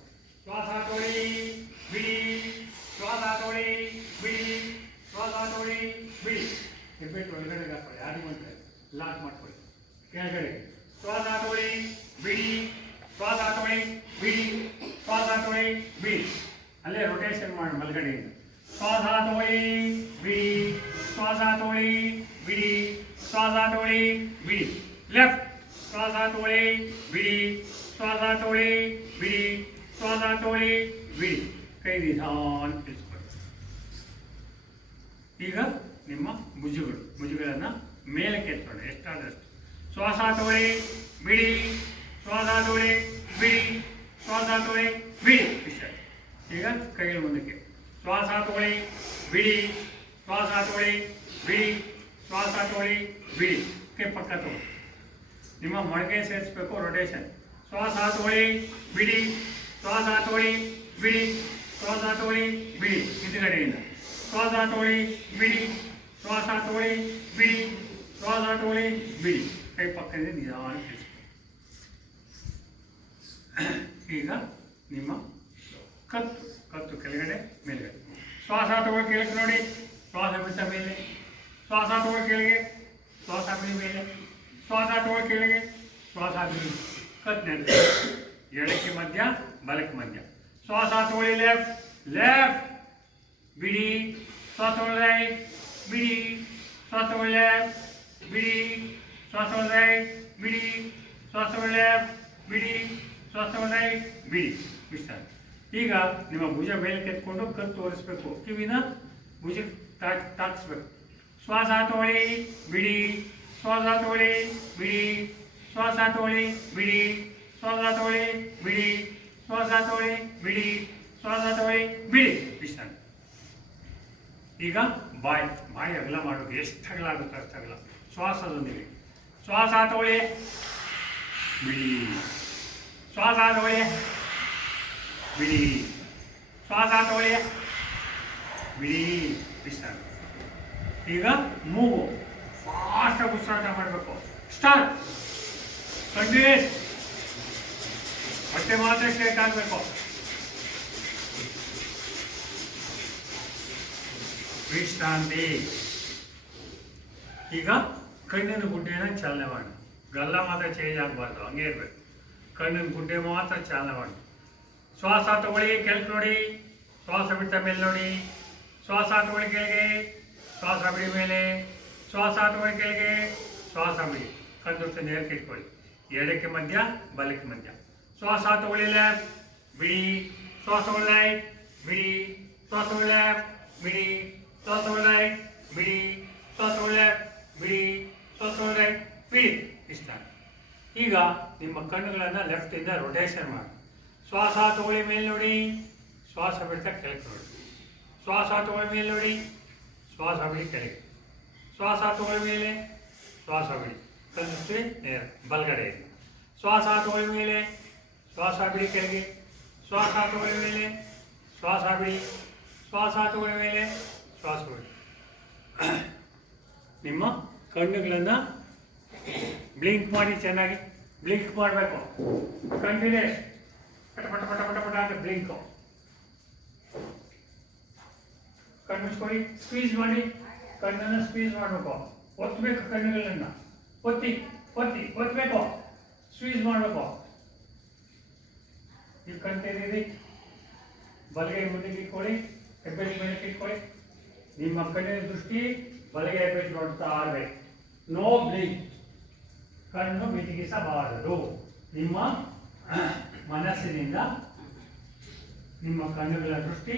ಶ್ವಾಸ ತಗೊಳ್ಳಿ, ಬಿಡಿ, ಶ್ವಾಸ ತಗೊಳ್ಳಿ, ಬಿಡಿ, ಶ್ವಾಸ ತಗೊಳ್ಳಿ, ಬಿಡಿ. ಹೆಬ್ಬೆಟ್ಟು ಒಳಗಡೆಗೆ ಹಾಕೊಳ್ಳಿ, ಆಡಿ ಮಾಡ್ತಾರೆ, ಲಾಕ್ ಮಾಡ್ಕೊಳ್ಳಿ. ಕೆಳಗಡೆ ಶ್ವಾಸ ತಗೊಳ್ಳಿ, ಬಿಡಿ, ಶ್ವಾಸ ತಗೊಳ್ಳಿ, ಬಿಡಿ, ಶ್ವಾಸ ತಗೊಳ್ಳಿ, ಬಿಡಿ. ಅಲ್ಲೇ ರೊಟೇಷನ್ ಮಾಡಿ ಬಲಗಡೆಯಿಂದ. ಶ್ವಾಸ ತಗೊಳ್ಳಿ, ಬಿಡಿ, ಶ್ವಾಸ ತಗೊಳ್ಳಿ, ಬಿಡಿ, ಶ್ವಾಸ ತಗೊಳ್ಳಿ, ಬಿಡಿ. ಲೆಫ್ಟ್, ಶ್ವಾಸ ತಗೊಳ್ಳಿ, ಬಿಡಿ, ಶ್ವಾಸ ತಗೊಳ್ಳಿ, ಬಿಡಿ, ಶ್ವಾಸ ತಗೊಳ್ಳಿ, ಬಿಡಿ. ಕೈ ನಿಧಾನ ಇಳಿಸ್ಕೊಳ್ಳಿ. ಈಗ ನಿಮ್ಮ ಭುಜಗಳನ್ನು ಮೇಲಕ್ಕೆ ಎತ್ಕೊಳ್ಳಿ, ಎಷ್ಟಾದಷ್ಟು. ಶ್ವಾಸ ತಗೊಳ್ಳಿ, ಬಿಡಿ, ಶ್ವಾಸ ತಗೊಳ್ಳಿ, ಬಿಡಿ, ಶ್ವಾಸ ತಗೊಳ್ಳಿ, ಬಿಡಿ. ಇಷ್ಟ. ಈಗ ಕೈಗಳು ಮುಂದಕ್ಕೆ. ಶ್ವಾಸ ತಗೊಳ್ಳಿ, ಬಿಡಿ, ಶ್ವಾಸ ತಗೊಳ್ಳಿ, ಬಿಡಿ, ಶ್ವಾಸ ತಗೊಳ್ಳಿ ಬಿಡಿ. ಕೈ ಪಕ್ಕ ತಗೊಳ್ಳಿ. ನಿಮ್ಮ ಮೊಳಕೆ ಸೇರಿಸ್ಬೇಕು. ರೊಟೇಷನ್. ಶ್ವಾಸ ತಗೊಳ್ಳಿ ಬಿಡಿ. ಶ್ವಾಸ ತಗೊಳ್ಳಿ ಬಿಡಿ. ಶ್ವಾಸ ತಗೊಳ್ಳಿ ಬಿಡಿ. ಹಿಂದುಗಡೆಯಿಂದ ಶ್ವಾಸ ತಗೊಳ್ಳಿ ಬಿಡಿ. ಶ್ವಾಸ ತಗೊಳ್ಳಿ ಬಿಡಿ. ಶ್ವಾಸ ತಗೊಳ್ಳಿ ಬಿಡಿ. ಕೈ ಪಕ್ಕದಿಂದ ನಿಧಾನ ಈಗ ನಿಮ್ಮ ಕತ್ತು ಕೆಳಗಡೆ ಮೇಲ್ಗಡೆ. ಶ್ವಾಸ ತಗೊಳ್ಳಿ ಕೆಳಗೆ ನೋಡಿ. ಶ್ವಾಸ ಬಿಟ್ಟ ಮೇಲೆ. ಶ್ವಾಸ ತಗೊಳ್ಳಿ ಕೆಳಗೆ. ಶ್ವಾಸ ಬಿಡಿ ಮೇಲೆ. ಶ್ವಾಸ ತಗೊಳ್ಳಿ ಕೆಳಗೆ. ಶ್ವಾಸ ಬಿಡಿ. ಕತ್ತು ನೆನಪು. ಎಡಕ್ಕೆ ಮಧ್ಯ, ಬಲಕ್ಕೆ ಮಧ್ಯ. ಶ್ವಾಸ ತಗೊಳ್ಳಿ ಲೆಫ್ಟ್ ಲೆಫ್ಟ್ ಬಿಡಿ. ಶ್ವಾಸ ತಗೊಳ್ಳಿ ರೈಟ್ ಬಿಡಿ. ಶ್ವಾಸ ತಗೊಳ್ಳಿ ಲೆಫ್ಟ್ ಬಿಡಿ. ಶ್ವಾಸ ತಗೊಳ್ಳಿ ರೈಟ್ ಬಿಡಿ. ಶ್ವಾಸ ತಗೊಳ್ಳಿ ಲೆಫ್ಟ್ ಬಿಡಿ. ಶ್ವಾಸ ತಗೊಳ್ಳಿ ರೈಟ್ ಬಿಡಿ. ವಿಶ್ರಾಂತಿ. ಈಗ ನಿಮ್ಮ ಭುಜ ಮೇಲೆ ಕೆತ್ಕೊಂಡು ಕತ್ತು ತೋರಿಸ್ಬೇಕು. ಕಿವಿನ ಭುಜ ತಾಕಿಸ್ಬೇಕು. ಶ್ವಾಸ ತಗೊಳ್ಳಿ ಬಿಡಿ. ಶ್ವಾಸ ತಗೊಳ್ಳಿ ಬಿಡಿ. ಶ್ವಾಸ ತಗೊಳ್ಳಿ ಬಿಡಿ. ಶ್ವಾಸ ತಗೊಳ್ಳಿ ಬಿಡಿ. ಶ್ವಾಸ ತಗೊಳ್ಳಿ ಬಿಡಿ. ಶ್ವಾಸ ತಗೊಳ್ಳಿ ಬಿಡಿ. ವಿಶ್ರಾಂತಿ. ಈಗ ಬಾಯಿ ಅಗಲ ಮಾಡೋದು. ಎಷ್ಟು ಅಗಲ ಆಗುತ್ತೋ ಅಷ್ಟು ಅಗಲ ಶ್ವಾಸದೊಂದಿಗೆ. ಶ್ವಾಸ ತಗೊಳ್ಳಿ ಬಿಡಿ. ಶ್ವಾಸ ತಗೊಳ್ಳಿ ಬಿಡಿ. ಶ್ವಾಸ ತಗೊಳ್ಳಿ ಬಿಡಿ. ವಿಶ್ರಾಂತಿ. ಈಗ ಮೂಗು ಫಾಸ್ಟಾಗಿ ಉಸಿರಾಟ ಮಾಡಬೇಕು. ಸ್ಟಾರ್ಟ್. ಕಂಟಿನ್ಯೂಸ್. ಹೊಟ್ಟೆ ಮಾತ್ರ ಸ್ಟ್ರೇಟ್ ಆಗಬೇಕು. ವಿಶ್ರಾಂತಿ. ಈಗ ಕಣ್ಣಿನ ಗುಡ್ಡೆನ ಚಾಲನೆ ಮಾಡಿ. ಗಲ್ಲ ಮಾತ್ರ ಚೇಂಜ್ ಆಗಬಾರ್ದು, ಹಂಗೆ ಇರಬೇಕು. ಕಣ್ಣಿನ ಗುಡ್ಡೆ ಮಾತ್ರ ಚಾಲನೆ ಮಾಡಿ. ಶ್ವಾಸ ತಗೊಳ್ಳಿ ಕೆಳಗೆ ನೋಡಿ. ಶ್ವಾಸ ಬಿಟ್ಟ ಮೇಲೆ ನೋಡಿ. ಶ್ವಾಸ ತಗೊಳ್ಳಿ ಕೆಳಗೆ. ಶ್ವಾಸ ಬಿಡಿ ಮೇಲೆ. ಶ್ವಾಸ ತಗೊಳ್ಳಿ ಕೆಳಗೆ. ಶ್ವಾಸ ಬಿಡಿ. ಕಣ್ಣು ನೇರಕ್ಕೆ ಇಟ್ಕೊಳ್ಳಿ. ಎಡಕ್ಕೆ ಮಧ್ಯ, ಬಲಕ್ಕೆ ಮಧ್ಯ. ಶ್ವಾಸ ತಗೊಳ್ಳಿ ಲೆಫ್ಟ್ ಬಿಡಿ. ಶ್ವಾಸ ತಗೊಳ್ಳಿ ರೈಟ್ ಬಿಡಿ. ಶ್ವಾಸ ತಗೊಳ್ಳಿ ಲೆಫ್ಟ್ ಬಿಡಿ. ಶ್ವಾಸ ತಗೊಳ್ಳಿ ರೈಟ್ ಬಿಡಿ. ಶ್ವಾಸ ತಗೊಳ್ಳಿ ಲೆಫ್ಟ್ ಬಿಡಿ. ಶ್ವಾಸ ತಗೊಳ್ಳಿ ರೈಟ್ ಬಿಡಿ. ಇಷ್ಟ. ಈಗ ನಿಮ್ಮ ಕಣ್ಣುಗಳನ್ನು ಲೆಫ್ಟಿಂದ ರೊಟೇಷನ್ ಮಾಡಿ. ಶ್ವಾಸ ತಗೊಳ್ಳಿ ಮೇಲೆ ನೋಡಿ. ಶ್ವಾಸ ಬಿಡ್ತಾ ಕೆಳಗೆ ನೋಡಿ. ಶ್ವಾಸ ತಗೊಳ್ಳಿ ಮೇಲೆ ನೋಡಿ. ಶ್ವಾಸ ಬಿಡಿ ಕೆಳಗೆ. ಶ್ವಾಸ ತಗೊಳ್ಳಿ ಮೇಲೆ. ಶ್ವಾಸ ಬಿಡಿ. ಕಣ್ಣು ನೇರ ಬಲಗಡೆಯಿಂದ. ಶ್ವಾಸ ತಗೊಳ್ಳಿ ಮೇಲೆ. ಶ್ವಾಸ ಬಿಡಿ ಕೆಳಗೆ. ಶ್ವಾಸ ತಗೊಳ್ಳಿ ಮೇಲೆ. ಶ್ವಾಸ ಬಿಡಿ. ಶ್ವಾಸ ತಗೊಳ್ಳಿ ಮೇಲೆ. ಶ್ವಾಸ ಬಿಡಿ. ನಿಮ್ಮ ಕಣ್ಣುಗಳನ್ನು ಬ್ಲಿಂಕ್ ಮಾಡಿ. ಚೆನ್ನಾಗಿ ಬ್ಲಿಂಕ್ ಮಾಡಬೇಕು. ಕಂಟಿನ್ಯೂಸ್. ಪಟ ಪಟ ಪಟ ಪಟ ಪಟ ಅಂತ ಬ್ಲಿಂಕು. ಕಣ್ಣು ಮುಚ್ಕೊಳ್ಳಿ. ಸ್ಕ್ವೀಸ್ ಮಾಡಿ. ಕಣ್ಣನ್ನು ಸ್ಕ್ವೀಸ್ ಮಾಡಬೇಕು. ಒತ್ತಬೇಕು. ಕಣ್ಣುಗಳನ್ನು ಒತ್ತಿ ಒತ್ತಿ ಒತ್ತಬೇಕು. ಸ್ಕ್ವೀಸ್ ಮಾಡಬೇಕು. ನೀವು ಕಣ್ ತೆರೀರಿ. ಬಲಗೈ ಮುಂದಕ್ಕೆ ಇಟ್ಕೊಳ್ಳಿ. ಹೆಬ್ಬೆಟ್ಟು ಮೇಲೆ ಇಟ್ಕೊಳ್ಳಿ. ನಿಮ್ಮ ಕಣ್ಣಿನ ದೃಷ್ಟಿ ಬಲಗೈ ಹೆಬ್ಬೆಟ್ಟು ನೋಡ್ತಾ ಇರಬೇಕು. No blink. ಕಣ್ಣು ಮಿತಿಗಿಸಬಾರದು. ನಿಮ್ಮ ಮನಸ್ಸಿನಿಂದ ನಿಮ್ಮ ಕಣ್ಣುಗಳ ದೃಷ್ಟಿ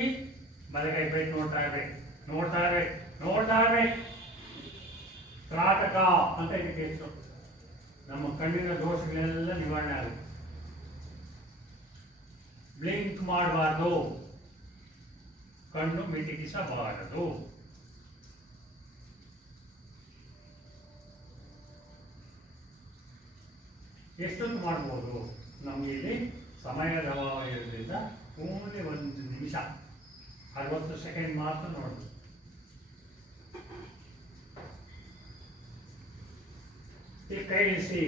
ಬಲಗೈ ಹೆಬ್ಬೆಟ್ಟು ನೋಡ್ತಾ ಇರಬೇಕು. ನೋಡ್ತಾ ಇರಬೇಕು. ನೋಡ್ತಾ ಇರಬೇಕು. ತ್ರಾಟಕ ಅಂತ ಇದಕ್ಕೆ ಹೆಸರು. ನಮ್ಮ ಕಣ್ಣಿನ ದೋಷಗಳೆಲ್ಲ ನಿವಾರಣೆ ಆಗುತ್ತೆ. ಬ್ಲಿಂಕ್ ಮಾಡಬಾರ್ದು. ಕಣ್ಣು ಮಿಟಿಗಿಸಬಾರದು. ಎಷ್ಟೊತ್ತು ಮಾಡ್ಬೋದು? ನಮಗೆ ಇಲ್ಲಿ ಸಮಯದ ಅಭಾವ ಇರೋದ್ರಿಂದ ಓನ್ಲಿ 1 ನಿಮಿಷ 60 ಸೆಕೆಂಡ್ ಮಾತ್ರ ನೋಡೋದು. ಈ ಕೈ ಇಳಿಸಿ.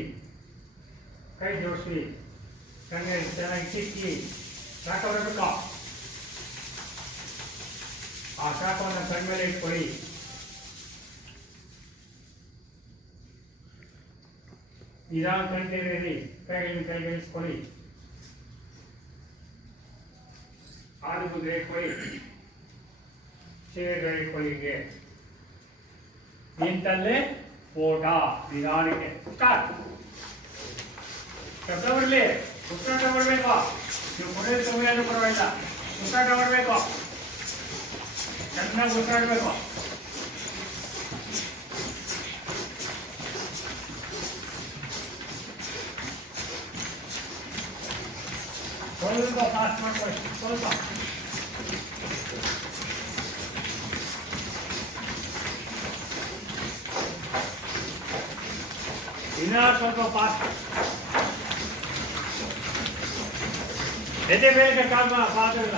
ಕೈ ಜೋಡಿಸಿ. ಕಣ್ಣು ಚೆನ್ನಾಗಿ ಸಿಕ್ಕಿ. ಶಾಖ ಬರಬೇಕು. ಆ ಶಾಖವನ್ನು ಕಣ್ಮೇಲೆ ಇಟ್ಕೊಳ್ಳಿ. ನಿಧಾನ ಕಣ್ಣಿರಿ. ಕೈಗಳನ್ನು ಕೈಗಳಿಸ್ಕೊಳ್ಳಿ. ಆರು ಮುದ್ರೆ ಇಟ್ಕೊಳ್ಳಿ. ಚೇರ್ಗಳು ಇಟ್ಕೊಳ್ಳಿ. ಹೀಗೆ ನಿಂತಲ್ಲೇ ಓಟ. ನಿಧಾನಕ್ಕೆ ಸ್ಟಾರ್ಟ್. ಶಬ್ದ ಬರಲಿ. ಉಸಿರಾಟ ಬರಬೇಕು. ನೀವು ಕೊನೆಯ ಸಮಯ ಪರವಾಗಿಲ್ಲ. ಉಸಿರಾಟ ಬರಬೇಕು. ಚೆನ್ನಾಗಿ ಉಸಿರಾಡಬೇಕು. ಸ್ವಲ್ಪ ಫಾಸ್ಟ್ ಮಾಡ್ಕೊಳ್ಳಿ. ಸ್ವಲ್ಪ ಇನ್ನ ಸ್ವಲ್ಪ ಫಾಸ್ಟ್. ಎದೆ ಮೇಲೆ ಕಾಲ್ಮ ಪಾದಲ್ಲ.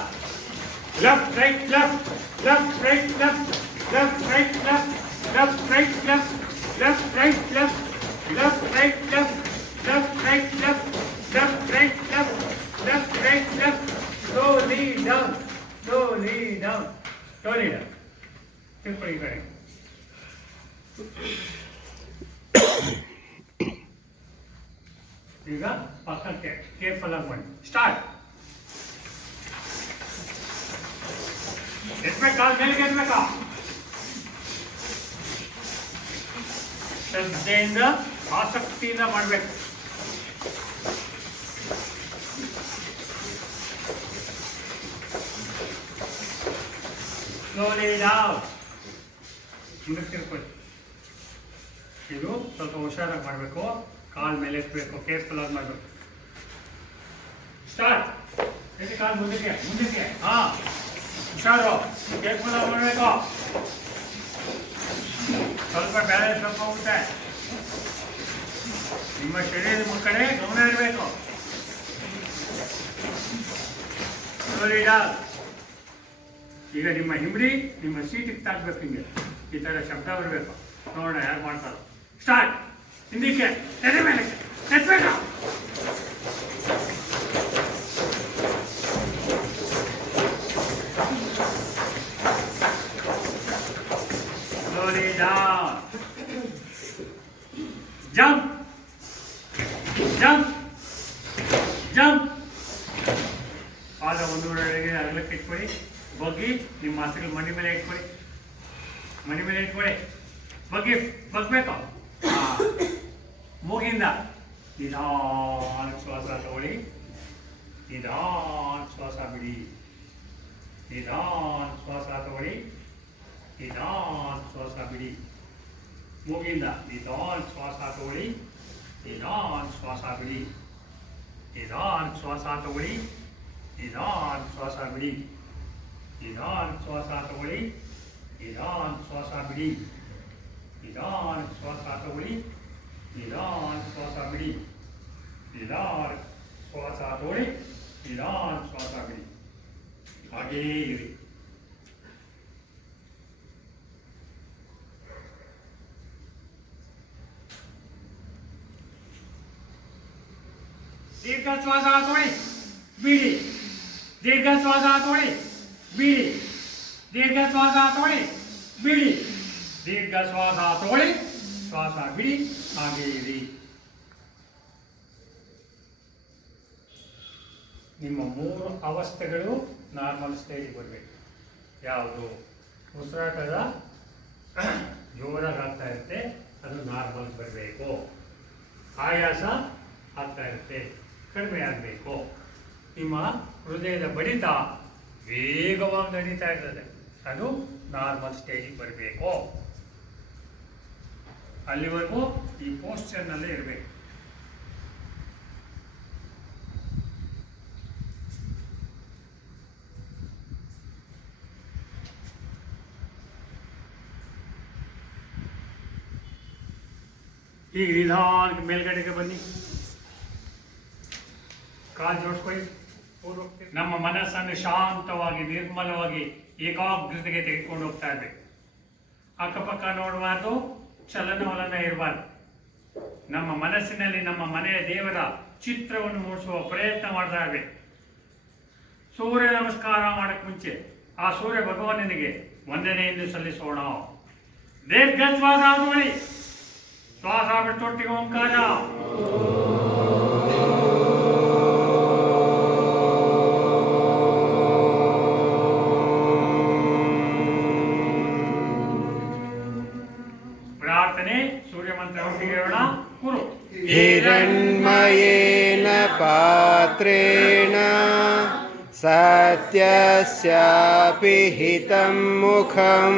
Left right left left right left left right left left right left left right left left right left left right left left right left left right left. slowly down slowly down slowly down. ತಿಳ್ಕೊಳ್ಳಿ ಈ ಕಡೆ. ಈಗ ಪಕ್ಕಕ್ಕೆ careful ಆಗಿ ಮಾಡಿ. Start. ಎತ್ಬೇಕಾ ಮೇಲೆಗೆ ಎತ್ಬೇಕಾ? ಶ್ರದ್ಧೆಯಿಂದ ಆಸಕ್ತಿಯಿಂದ ಮಾಡಬೇಕು. Slowly down. ಮುಂದಕ್ಕೆ ತಿರ್ಕೊಳ್ಳಿ. ಇದು ಸ್ವಲ್ಪ ಹುಷಾರಾಗಿ ಮಾಡಬೇಕು. ಕಾಲ್ ಮೇಲೆ ಎತ್ತಬೇಕು. ಕೇರ್ಫುಲ್ ಆಗಿ ಮಾಡಬೇಕು. ಸ್ಟಾರ್ಟ್. ಎತ್ತಿ ಕಾಲ್ ಮುಂದಕ್ಕೆ ಮುಂದಕ್ಕೆ. ಹಾ ಹುಷಾರು. ಕೇರ್ಫುಲ್ ಆಗಿ ಮಾಡಬೇಕು. ಸ್ವಲ್ಪ ಬ್ಯಾಲೆನ್ಸ್ ಸ್ವಲ್ಪ ಹೋಗುತ್ತೆ. ನಿಮ್ಮ ಶರೀರದ ಕಡೆ ಗಮನ ಇರಬೇಕು. Slowly down. ಈಗ ನಿಮ್ಮ ಹಿಂಬಡಿ ನಿಮ್ಮ ಸೀಟಿಗೆ ತಾಕ್ಬೇಕು. ಹಿಂಗೆ ಈ ಥರ ಶಬ್ದ ಬರಬೇಕು. ನೋಡೋಣ ಯಾರು ಮಾಡ್ತಾರೆ. ಸ್ಟಾರ್ಟ್. ಹಿಂದಕ್ಕೆ ಎದೆ ಮೇಲೆ ಎತ್ಬೇಕ. Slowly down. Jump jump jump. ಪಾದ ಒಂದೂವರೆಗೆ ಅಗಲಕ್ಕೆ ಇಟ್ಕೊಳ್ಳಿ. ಬಗ್ಗಿ ನಿಮ್ಮ ಮಾತುಗಳು ಮನೆ ಮೇಲೆ ಇಟ್ಕೊಳ್ಳಿ. ಮನೆ ಮೇಲೆ ಇಟ್ಕೊಳ್ಳಿ. ಬಗ್ಗಿ ಬಗ್ಬೇಕು. ಮೂಗಿಂದ ನಿಧಾನ ಶ್ವಾಸ ತಗೊಳ್ಳಿ. ನಿಧಾನ ಶ್ವಾಸ ಬಿಡಿ. ನಿಧಾನ ಶ್ವಾಸ ತಗೊಳ್ಳಿ. ನಿಧಾನ ಶ್ವಾಸ ಬಿಡಿ. ಮೂಗಿಂದ ನಿಧಾನ ಶ್ವಾಸ ತಗೊಳ್ಳಿ. ನಿಧಾನ ಶ್ವಾಸ ಬಿಡಿ. ನಿಧಾನ ಶ್ವಾಸ ತಗೊಳ್ಳಿ. ನಿಧಾನ ಶ್ವಾಸ ಬಿಡಿ. ನಿಧಾನ ಶ್ವಾಸ ತಗೊಳ್ಳಿ. ನಿಧಾನ ಶ್ವಾಸ ಬಿಡಿ. ನಿಧಾನ ಶ್ವಾಸ ತಗೊಳ್ಳಿ. ನಿಧಾನ ಶ್ವಾಸ ಬಿಡಿ. ನಿಧಾನ ಶ್ವಾಸ ತಗೊಳ್ಳಿ. ನಿಧಾನ ಶ್ವಾಸ ಬಿಡಿ. ಹಾಗೇ ಇರಿ. ದೀರ್ಘ ಶ್ವಾಸ ತಗೊಳ್ಳಿ. ಬಿಡಿ. ದೀರ್ಘ ಶ್ವಾಸ ತಗೊಳ್ಳಿ. ಬಿಡಿ. ದೀರ್ಘ ಶ್ವಾಸ ತಗೊಳ್ಳಿ. ಬಿಡಿ. ದೀರ್ಘ ಶ್ವಾಸ ತಗೊಳ್ಳಿ. ಶ್ವಾಸ ಬಿಡಿ. ಹಾಗೆ ಇರಿ. ನಿಮ್ಮ 3 ಅವಸ್ಥೆಗಳು ನಾರ್ಮಲ್ ಸ್ಟೇಜಿಗೆ ಬರಬೇಕು. ಯಾವುದು? ಉಸಿರಾಟದ ಜೋರಾಗಿ ಆಗ್ತಾ ಇರುತ್ತೆ, ಅದು ನಾರ್ಮಲ್ ಬರಬೇಕು. ಆಯಾಸ ಆಗ್ತಾ ಇರುತ್ತೆ, ಕಡಿಮೆ ಆಗಬೇಕು. ನಿಮ್ಮ ಹೃದಯದ ಬಡಿತ ವೇಗವಾಗಿ ನಡೀತಾ ಇರ್ತದೆ, ಅದು ನಾರ್ಮಲ್ ಸ್ಟೇಜಿಗೆ ಬರಬೇಕು. ಅಲ್ಲಿವರೆಗೂ ಈ ಪೋಸ್ಚರ್ನಲ್ಲೇ ಇರಬೇಕು. ಈಗ ನಿಧಾನಕ್ಕೆ ಮೇಲ್ಗಡೆಗೆ ಬನ್ನಿ. ಕಾಲು ಜೋಡಿಸ್ಕೊಳ್ಳಿ. ನಮ್ಮ ಮನಸ್ಸನ್ನು ಶಾಂತವಾಗಿ ನಿರ್ಮಲವಾಗಿ ಏಕಾಗ್ರತೆಗೆ ತೆಗೆದುಕೊಂಡು ಹೋಗ್ತಾ ಇರ್ಬೇಕು. ಅಕ್ಕಪಕ್ಕ ನೋಡಬಾರ್ದು, ಚಲನವಲನ ಇರಬಾರ್ದು. ನಮ್ಮ ಮನಸ್ಸಿನಲ್ಲಿ ನಮ್ಮ ಮನೆಯ ದೇವರ ಚಿತ್ರವನ್ನು ಮೂಡಿಸುವ ಪ್ರಯತ್ನ ಮಾಡ್ತಾ ಇರ್ಬೇಕು. ಸೂರ್ಯ ನಮಸ್ಕಾರ ಮಾಡಕ್ಕೆ ಮುಂಚೆ ಆ ಸೂರ್ಯ ಭಗವಾನನಿಗೆ ವಂದನೆಯನ್ನು ಸಲ್ಲಿಸೋಣ. ದೀರ್ಘ ಶ್ವಾಸ ತಗೊಳ್ಳಿ. ಶ್ವಾಸ ಬಿಟ್ಟೊಟ್ಟಿಗೆ ಓಂಕಾರ. ಪ್ರಾರ್ಥನೆ ಸೂರ್ಯ ಮಂತ್ರ ಒಟ್ಟಿಗೆ ಹೇಳೋಣ. ಕುರು. ಹಿರಣ್ಮಯೇನ ಪಾತ್ರೇಣ ಸತ್ಯಸ್ಯಾಪಿ ಹಿತಂ ಮುಖಂ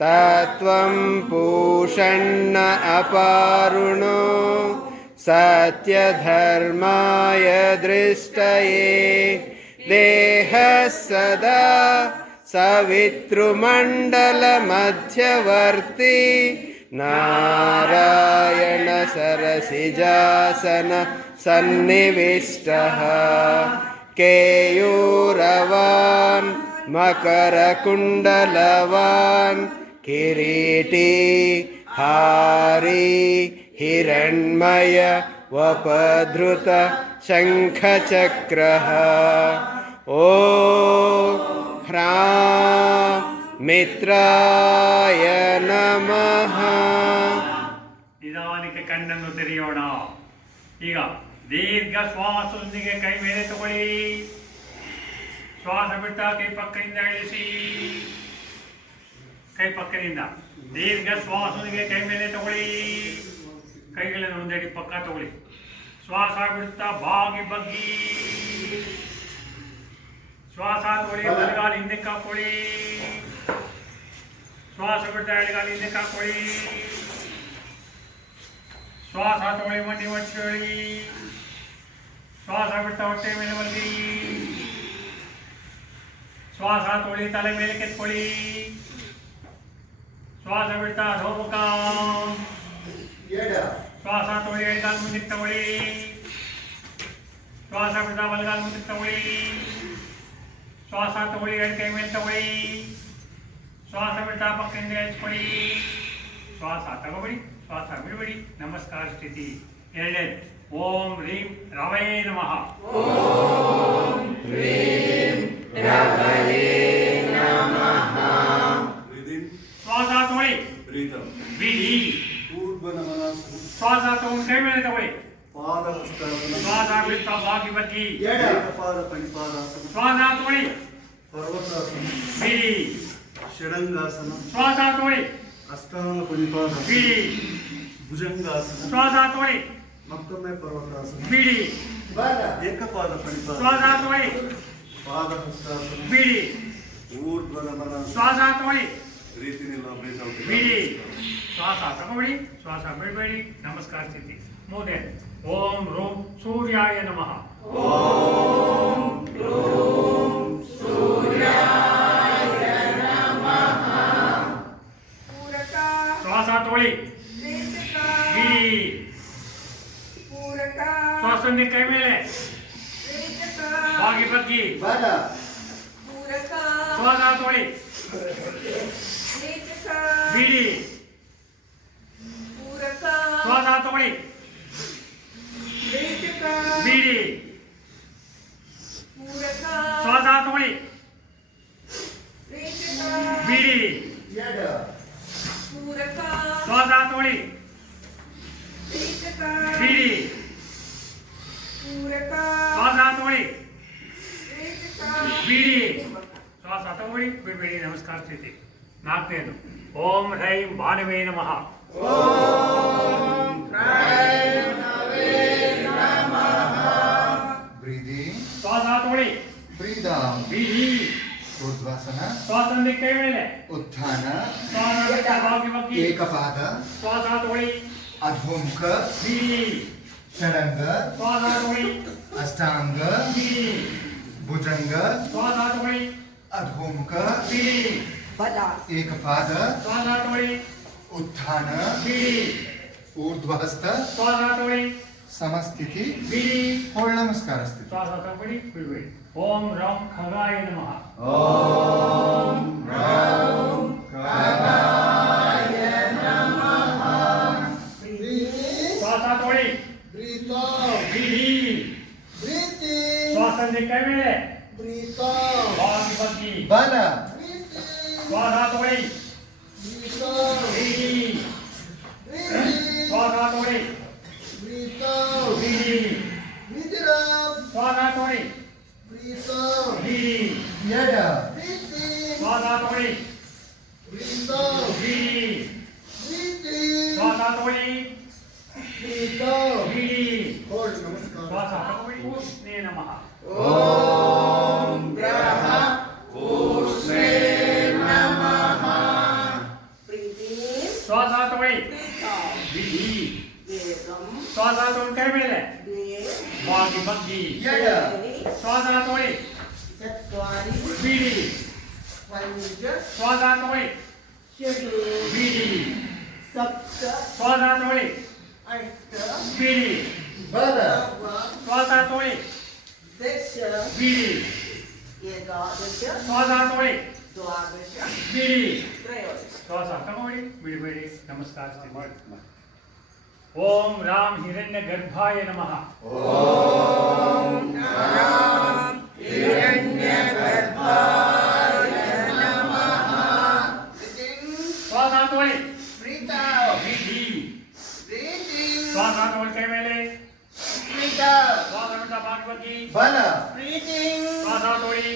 ತತ್ವಂ ಪೂಷಣ್ಣ ಅಪಾರುಣೋ ಸತ್ಯಧರ್ಮಾಯ ದೃಷ್ಟಯೇ ದೇಹ ಸದಾ ಸವಿತೃಮಂಡಲ ಮಧ್ಯವರ್ತಿ ನಾರಾಯಣ सरसिजासन सन्निविष्टः केयूरवान् मकरकुण्डलवान् किरीटी हारी हिरण्मय वपधृत शङ्खचक्रः ॐ ह्रां मित्राय नमः. ನಿಧಾನಕ್ಕೆ ಕಣ್ಣನ್ನು ತೆರೆಯೋಣ. ಈಗ ದೀರ್ಘ ಶ್ವಾಸದೊಂದಿಗೆ ಕೈ ಮೇಲೆ ತಗೊಳ್ಳಿ. ಶ್ವಾಸ ಬಿಟ್ಟ ಕೈ ಪಕ್ಕದಿಂದ ಇಳಿಸಿ. ಕೈ ಪಕ್ಕದಿಂದ ದೀರ್ಘ ಶ್ವಾಸದೊಂದಿಗೆ ಕೈ ಮೇಲೆ ತಗೊಳ್ಳಿ. ಕೈಗಳನ್ನು ಒಂದೆಡೆ ಪಕ್ಕ ತಗೊಳ್ಳಿ. ಶ್ವಾಸ ಬಿಡುತ್ತಾ ಬಾಗಿ ಬಗ್ಗಿ. ಶ್ವಾಸ ತಗೊಳ್ಳಿ, ಬಲಗಾಲ ಹಿಂದಕ್ಕೆ ಹಾಕೊಳ್ಳಿ. ಶ್ವಾಸ ಬಿಡ್ತಾ ಎಡಗಾಲ ಹಿಂದಕ್ಕೆ ಹಾಕೊಳ್ಳಿ. ಶ್ವಾಸ ತಗೊಳ್ಳಿ, ಮಂಡಿ ಮಚ್ಚಿಕೊಳ್ಳಿ. ಶ್ವಾಸ ಬಿಡ್ತಾ ಹೊಟ್ಟೆ ಮೇಲೆ ಮಲಗಿ. ಶ್ವಾಸ ತಗೊಳ್ಳಿ, ತಲೆ ಮೇಲೆ ಕೆತ್ಕೊಳ್ಳಿ. ಶ್ವಾಸ ಬಿಡ್ತಾ ಅಧೋಮುಖ. ಶ್ವಾಸ ತಗೊಳ್ಳಿ, ಎಡಗಾಲ ಮುಂದಕ್ಕೆ ತಗೊಳ್ಳಿ. ಶ್ವಾಸ ಬಿಡ್ತಾ ಬಲಗಾಲ ಮುಂದಕ್ಕೆ ತಗೊಳ್ಳಿ. ಶ್ವಾಸ ತಗೊಳ್ಳಿ, ಎರಡು ಕೈ ಮೇಲೆ ತಗೊಳ್ಳಿ. ಶ್ವಾಸ ಬಿಡ್ತಾ ಪಕ್ಕದಿಂದ ಎಳ್ಸ್ಕೊಳ್ಳಿ. ಶ್ವಾಸ ತಗೋಬೇಡಿ, ಶ್ವಾಸ ಬಿಡಬೇಡಿ. ನಮಸ್ಕಾರ ಸ್ಥಿತಿ. ಎರಡನೇದು ಓಂ ಹ್ರೀಂ ರವೇ ನಮಃ. ಓಂ ಹ್ರೀಂ ರವೇ ನಮಃ. ಶ್ವಾಸ ತಗೊಳ್ಳಿ, ಬಿಡಿ. ಶ್ವಾಸ ತಗೊಂಡು ಕೈ ಮೇಲೆ ತಗೊಳ್ಳಿ. ಶ್ವಾಸ ಬಿಡ್ತಾ ಬಾಗಿ ಬಗ್ಗಿ. ಶ್ವಾಸ ತಗೊಳ್ಳಿ, ಬಿಡಿ. ಷಡಂಗಾಸನ, ಶ್ವಾಸ ತಗೊಳ್ಳಿ, ಅಷ್ಟಾಂಗ ಪುನಿಪಾದಾಸನ, ಬಿಡಿ. ಭುಜಂಗಾಸನ, ಶ್ವಾಸ ತಗೊಳ್ಳಿ, ಮತ್ತೊಮ್ಮೆ ಪರ್ವತಾಸನ, ಬಿಡಿ. ಏಕಪಾದ ಪಣಿಪಾದ, ಶ್ವಾಸ ತಗೊಳ್ಳಿ, ಪಾದಹಸ್ತಾಸನ, ಬಿಡಿ. ಊರ್ಧ್ವ ನಮನ, ಶ್ವಾಸ ತಗೊಳ್ಳಿ, ರೀತಿ ನಿಲ್ಲ ಬಿಡಿ. ಶ್ವಾಸ ತಗೊಳ್ಳಿ, ಶ್ವಾಸ ಬಿಡಬೇಡಿ. ನಮಸ್ಕಾರ ಸ್ಥಿತಿ. ಮೂರನೇ ಓಂ ರೂಂ ಸೂರ್ಯಾಯ ನಮಃ. ಓಂ ರೂಂ ಸೂರ್ಯಾಯ ನಮಃ. ಶ್ವಾಸ ತಗೊಳ್ಳಿ, ಬಿಡಿ. ಶ್ವಾಸವನ್ನು ಕೈ ಮೇಲೆ ಬಾಗಿ ಬಗ್ಗಿ. ಶ್ವಾಸ ತಗೊಳ್ಳಿ, ಬಿಡಿ. ಶ್ವಾಸ ತಗೊಳ್ಳಿ, ಬಿಡಿ. ಶ್ವಾಸ ತಗೊಳ್ಳಿ, ಬಿಡಿ. ಶ್ವಾಸ ತಗೊಳ್ಳಿ, ಬಿಡಿ. ಶ್ವಾಸ ತಗೊಳ್ಳಿ, ಬಿಡಿ. ಶ್ವಾಸ ತಗೊಳ್ಳಿ, ಬಿಡಬೇಡಿ. ನಮಸ್ಕಾರ ಸ್ಥಿತಿ. ನಾಲ್ಕನೇದು ಓಂ ಹ್ರೈಂ ಭಾನುವೇ ನಮಃ. ಓಂ ಭೈರವೇ ನಮಃ. Breathing, ಶ್ವಾಸ ತಗೊಳ್ಳಿ, breathe out, ಬಿಡಿ. urdhvasana, ಶ್ವಾಸದಿಂದ ಕೈ ಮೇಲೆ. utthana, ಶ್ವಾಸ ಬಿಟ್ಟ ಬಾಗಿ ಬಗ್ಗಿ. ekapada, ಶ್ವಾಸ ತಗೊಳ್ಳಿ, adhomukha, ಬಿಡಿ. ಷಡಂಗ, ಶ್ವಾಸ ತಗೊಳ್ಳಿ, ಅಷ್ಟಾಂಗ, ಬಿಡಿ. ಭುಜಂಗ, ಶ್ವಾಸ ತಗೊಳ್ಳಿ, ಅಧೋಮುಖ, ಬಿಡಿ. ಏಕಪಾದ, ಶ್ವಾಸ ತಗೊಳ್ಳಿ, ಉತ್ಥಾನ, ಬಿಡಿ. ಊರ್ಧ್ವಹಸ್ತ, ಶ್ವಾಸ ತಗೊಳ್ಳಿ, ಸಮಸ್ಥಿತಿ, ಬಿಡಿ. ಹೋಳ್ ನಮಸ್ಕಾರ ಸ್ಥಿತಿ. ಶ್ವಾಸ ತಗೊಳ್ಳಿ, ಬಿಡಬೇಡಿ. ಓಂ ರಾಮ್ ಖಗಾಯ ನಮಃ. ಓಂ ರೌಂ ಖಗಾಯ ನಮಃ. ಶ್ವಾಸ ತಗೊಳ್ಳಿ, ಬಿಡಿ. ಶ್ವಾಸದಿಂದ ಕೈ ಮೇಲೆ ಬಾಗಿ ಬಗ್ಗಿ. ಬಲ, ಶ್ವಾಸ ತಗೊಳ್ಳಿ, ಬಿಡಿ. ಶ್ವಾಸ ತಗೊಳ್ಳಿ, ಬಿಡಿ. ಶ್ವಾಸ ತಗೊಳ್ಳಿ, ಬಿಡಿ. ಎಡ, ಶ್ವಾಸ ತಗೊಳ್ಳಿ, ಬಿಡಿ. ಶ್ವಾಸ ತಗೊಳ್ಳಿ, ಬಿಡಿ. ಶ್ವಾಸ ತಗೊಳ್ಳಿ. ಉಷ್ಣೇ ನಮಃ. ಓಂ ಗ್ರಹ ಉಷ್ಣೇ ನಮಃ. ಶ್ವಾಸ ತಗೊಳ್ಳಿ, ಬಿಡಿ. ಶ್ವಾಸ ತಗೊಂಡು ಕೈ ಮೇಲೆ ಬಾಗಿ ಬಗ್ಗಿ. ಎಡ, ಶ್ವಾಸ ತಗೊಳ್ಳಿ, ಬಿಡಿ. ಶ್ವಾಸ ತಗೊಳ್ಳಿ, ಬಿಡಿ. ಶ್ವಾಸ ತಗೊಳ್ಳಿ, ಬಿಡಿ ಬಲ ಶ್ವಾಸ ತೊಳಿ ದಶ ಬಿಡಿ ಏಕಾದಶ ಶ್ವಾಸ ತೊಳಿ ದ್ವಾದಶ ಬಿಡಿ ತ್ರಯೋದಶ ಶ್ವಾಸ ತಗೊಳ್ಳಿ ಬಿಡಬೇಡಿ ನಮಸ್ಕಾರ ಮಾಡಿ ಓಂ ರಾಮ್ ಹಿರಣ್ಯ ಗರ್ಭಾಯ ನಮಃ ಓಂ ರಾಮ್ ಹಿರಣ್ಯಗರ್ಭಾಯ ನಮಃ ಶ್ವಾಸ ತೊಳಿ ಬ್ರೀತ್ ಬಿಡಿ ಬ್ರೀತಿಂಗ್ ಶ್ವಾಸ ತೊಳಿ ಕೈ ಮೇಲೆ ಬ್ರೀತ್ ಶ್ವಾಸದ ಬಾಗಿ ಬಗ್ಗೆ ಬಲ ಬ್ರೀತಿಂಗ್ ಶ್ವಾಸ ತೊಳಿ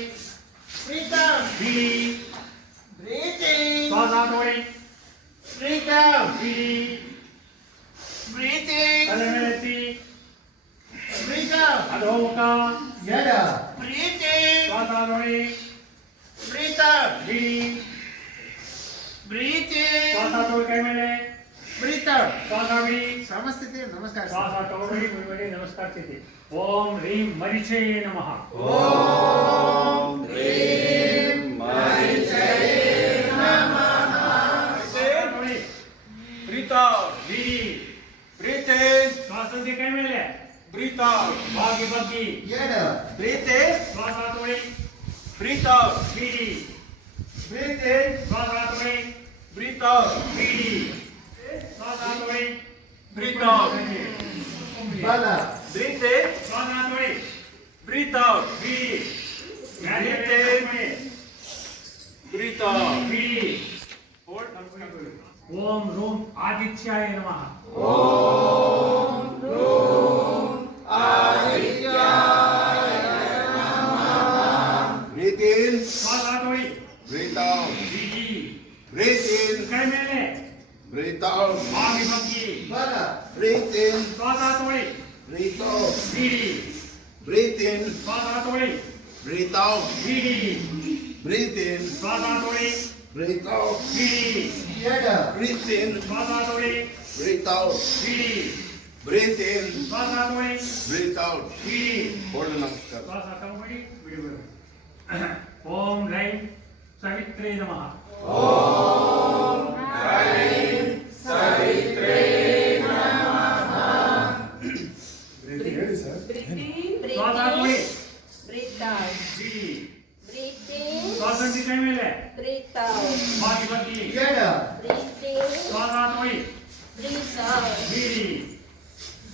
ಬ್ರೀತ್ ಬಿಡಿ ಬ್ರೀತಿಂಗ್ ಶ್ವಾಸ ತೊಳಿ ಬ್ರೀತ್ ಬಿಡಿ ಬ್ರೀತಿಂಗ್ ತಲೆ ಮೇಲೆ ಎತ್ತಿ ಬ್ರೀತ್ ಅಧೋಮುಖ ಎಡ ಬ್ರೀತಿಂಗ್ ಶ್ವಾಸ ತೊಳಿ ಬ್ರೀತ್ ಬಿಡಿ ಬ್ರೀತಿಂಗ್ ಶ್ವಾಸ ತೊಳಿ ಕೈ ಮೇಲೆ ಬ್ರೀತ್ ಶ್ವಾಸ ಬಿಡಿ ಸಮಸ್ಥಿತಿ ನಮಸ್ಕಾರ ಶ್ವಾಸ ತಗೊಳ್ಳಿ ಬಿಡಬೇಡಿ ನಮಸ್ಕಾರ ಸ್ಥಿತಿ ಓಂ ರೀಂ ಮರಿಚೇ ನಮಃ ಓಂ ಹ್ರೀಂ ಮರಿಚಯೇ ನಮಃ ತೊಳಿ Breathe out. ಬಿಡಿ Breathe in. ಶ್ವಾಸದ ಕೈ ಮೇಲೆ Breathe out. ಬಾಗಿ ಬಗ್ಗಿ ಎಡ Breathe in. ಶ್ವಾಸ ತೊಳಿ Breathe out. ಬಿಡಿ Breathe in. ಶ್ವಾಸ ತೊಳಿ Breathe out. ಬಿಡಿ ಶ್ವಾಸ ತೊಳಿ Breathe out. ಬಲ Breathe in. ಶ್ವಾಸ ತೊಳಿ Breathe out. ಬಿಡಿ Breathe in. Breathe out. ಬಿಡಿ Hold. ಓಂ ರೂಂ ಆದಿತ್ಯಾಯ ನಮಃ ಓಂ ರೂಂ ಆದಿತ್ಯಾಯ ನಮಃ Breathe in. ಶ್ವಾಸ ತೊಳಿ Breathe out. ಬಿಡಿ Breathe in. ಕೈ ಮೇಲೆ Breathe out. ಬಾಗಿ ಬಗ್ಗಿ ಬಲ Breathe in. ಶ್ವಾಸ ತೊಳಿ Breathe out. ಬಿಡಿ Breathe in. ಶ್ವಾಸ ತೊಳಿ Breathe out. ಬಿಡಿ Breathe in. ಶ್ವಾಸ ತೊಳಿ Breathe out. ಬಿಡಿ ಎಡ Breathe in. ಶ್ವಾಸ ತೊಳಿ Breathe out. ಬಿಡಿ Breathe in. ಶ್ವಾಸ ತೊಳಿ Breathe out. ಬಿಡಿ Hold namaskar. ಶ್ವಾಸ ತಗೊಳ್ಳಿ ಬಿಡಬೇಡಿ ಓಂ ರೈಂ ಸವಿತ್ರೇ ನಮಃ ಓಂ ಹ್ರೀಂ ಸವಿತ್ರೇ ನಮಃ ಹೇಳಿ ಸರ್. ಶ್ವಾಸ ತೊಳಿ Breathe out. ಬಿಡಿ Breathe in. ಶ್ವಾಸದ ಕೈ ಮೇಲೆ Breathe out. ಬಾಗಿ ಬಗ್ಗಿ ಎಡ Breathe in. ಶ್ವಾಸ ತೊಳಿ Breathe out. ಬಿಡಿ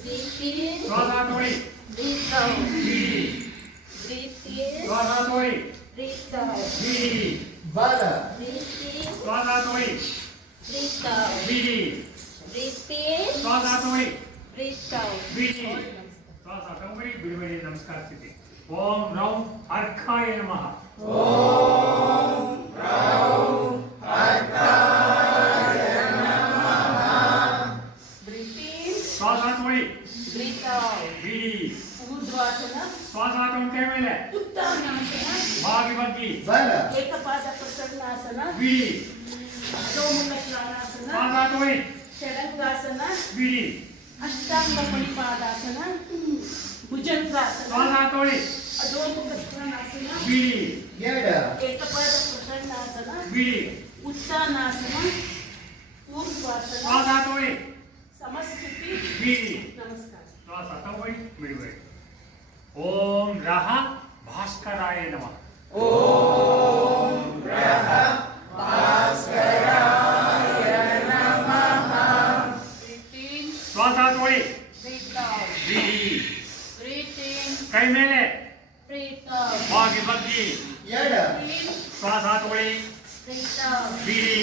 Breathe in. ಶ್ವಾಸ ತೊಳಿ Breathe out. ಬಿಡಿ Breathe in. ಶ್ವಾಸ ತೊಳಿ Breathe out. ಬಿಡಿ ಬಲ Breathe in. ಶ್ವಾಸ ತೊಳಿ Breathe out. ಬಿಡಿ Breathe in. ಶ್ವಾಸ ತೊಳಿ Breathe out. ಬಿಡಿ ಶ್ವಾಸ ತಗೊಳ್ಳಿ ಬಿಡಬೇಡಿ ನಮಸ್ಕಾರ ಸ್ಥಿತಿ ಓಂ ರೌಂ ಅರ್ಕಾಯ ನಮಃ ಓಂ ರೌಂ ಅರ್ಕಾಯ ನಮಃ Breathe in. ಶ್ವಾಸ ತೊಳಿ Breathe out. ಬಿಡಿ ಊರ್ಧ್ವಾಸನ, ಶ್ವಾಸ ತಗೊಂಡ ಕೈ ಮೇಲೆ ಉತ್ತಾನಾಸನ, ಬಾಗಿ ಬಗ್ಗಿ ಬಲ ಏಕಪಾದ ಪ್ರಸನ್ನಾಸನ, ಬಿಡಿ ಅಧೋಮುಖ ಸ್ನಾನಾಸನ, ಶ್ವಾಸ ತೊಳಿ ಷಡಂಗಾಸನ, ಬಿಡಿ ಅಷ್ಟಾಂಗ ಪರಿಪಾದಾಸನ, ಭುಜಂಗಾಸನ, ಶ್ವಾಸ ತೊಳಿ ಅಧೋಮುಖ ಸ್ನಾನಾಸನ, ಬಿಡಿ ಎಡ ಏಕಪಾದ ಪ್ರಸನ್ನಾಸನ, ಬಿಡಿ ಉತ್ತಾನಾಸನ, ಊರ್ಧ್ವಾಸನ, ಶ್ವಾಸ ತೊಳಿ ಸಮಸ್ಥಿತಿ. ಬಿಡಿ ನಮಸ್ಕಾರ. ಶ್ವಾಸ ತಗೊಳ್ಳಿ ಬಿಡಬೇಡಿ ಓಂ ರಹ ಭಾಸ್ಕರಾಯ ನಮಃ ಓಂ ರಹ ಭಾಸ್ಕರಾಯ ನಮಃ Breathe in. ಶ್ವಾಸ ತೊಳಿ Breathe out. ಬಿಡಿ Breathe in. ಕೈ ಮೇಲೆ Breathe out. ಬಾಗಿ ಬಗ್ಗಿ ಎಡ In. ಶ್ವಾಸ ತೊಳಿ Breathe out. ಬಿಡಿ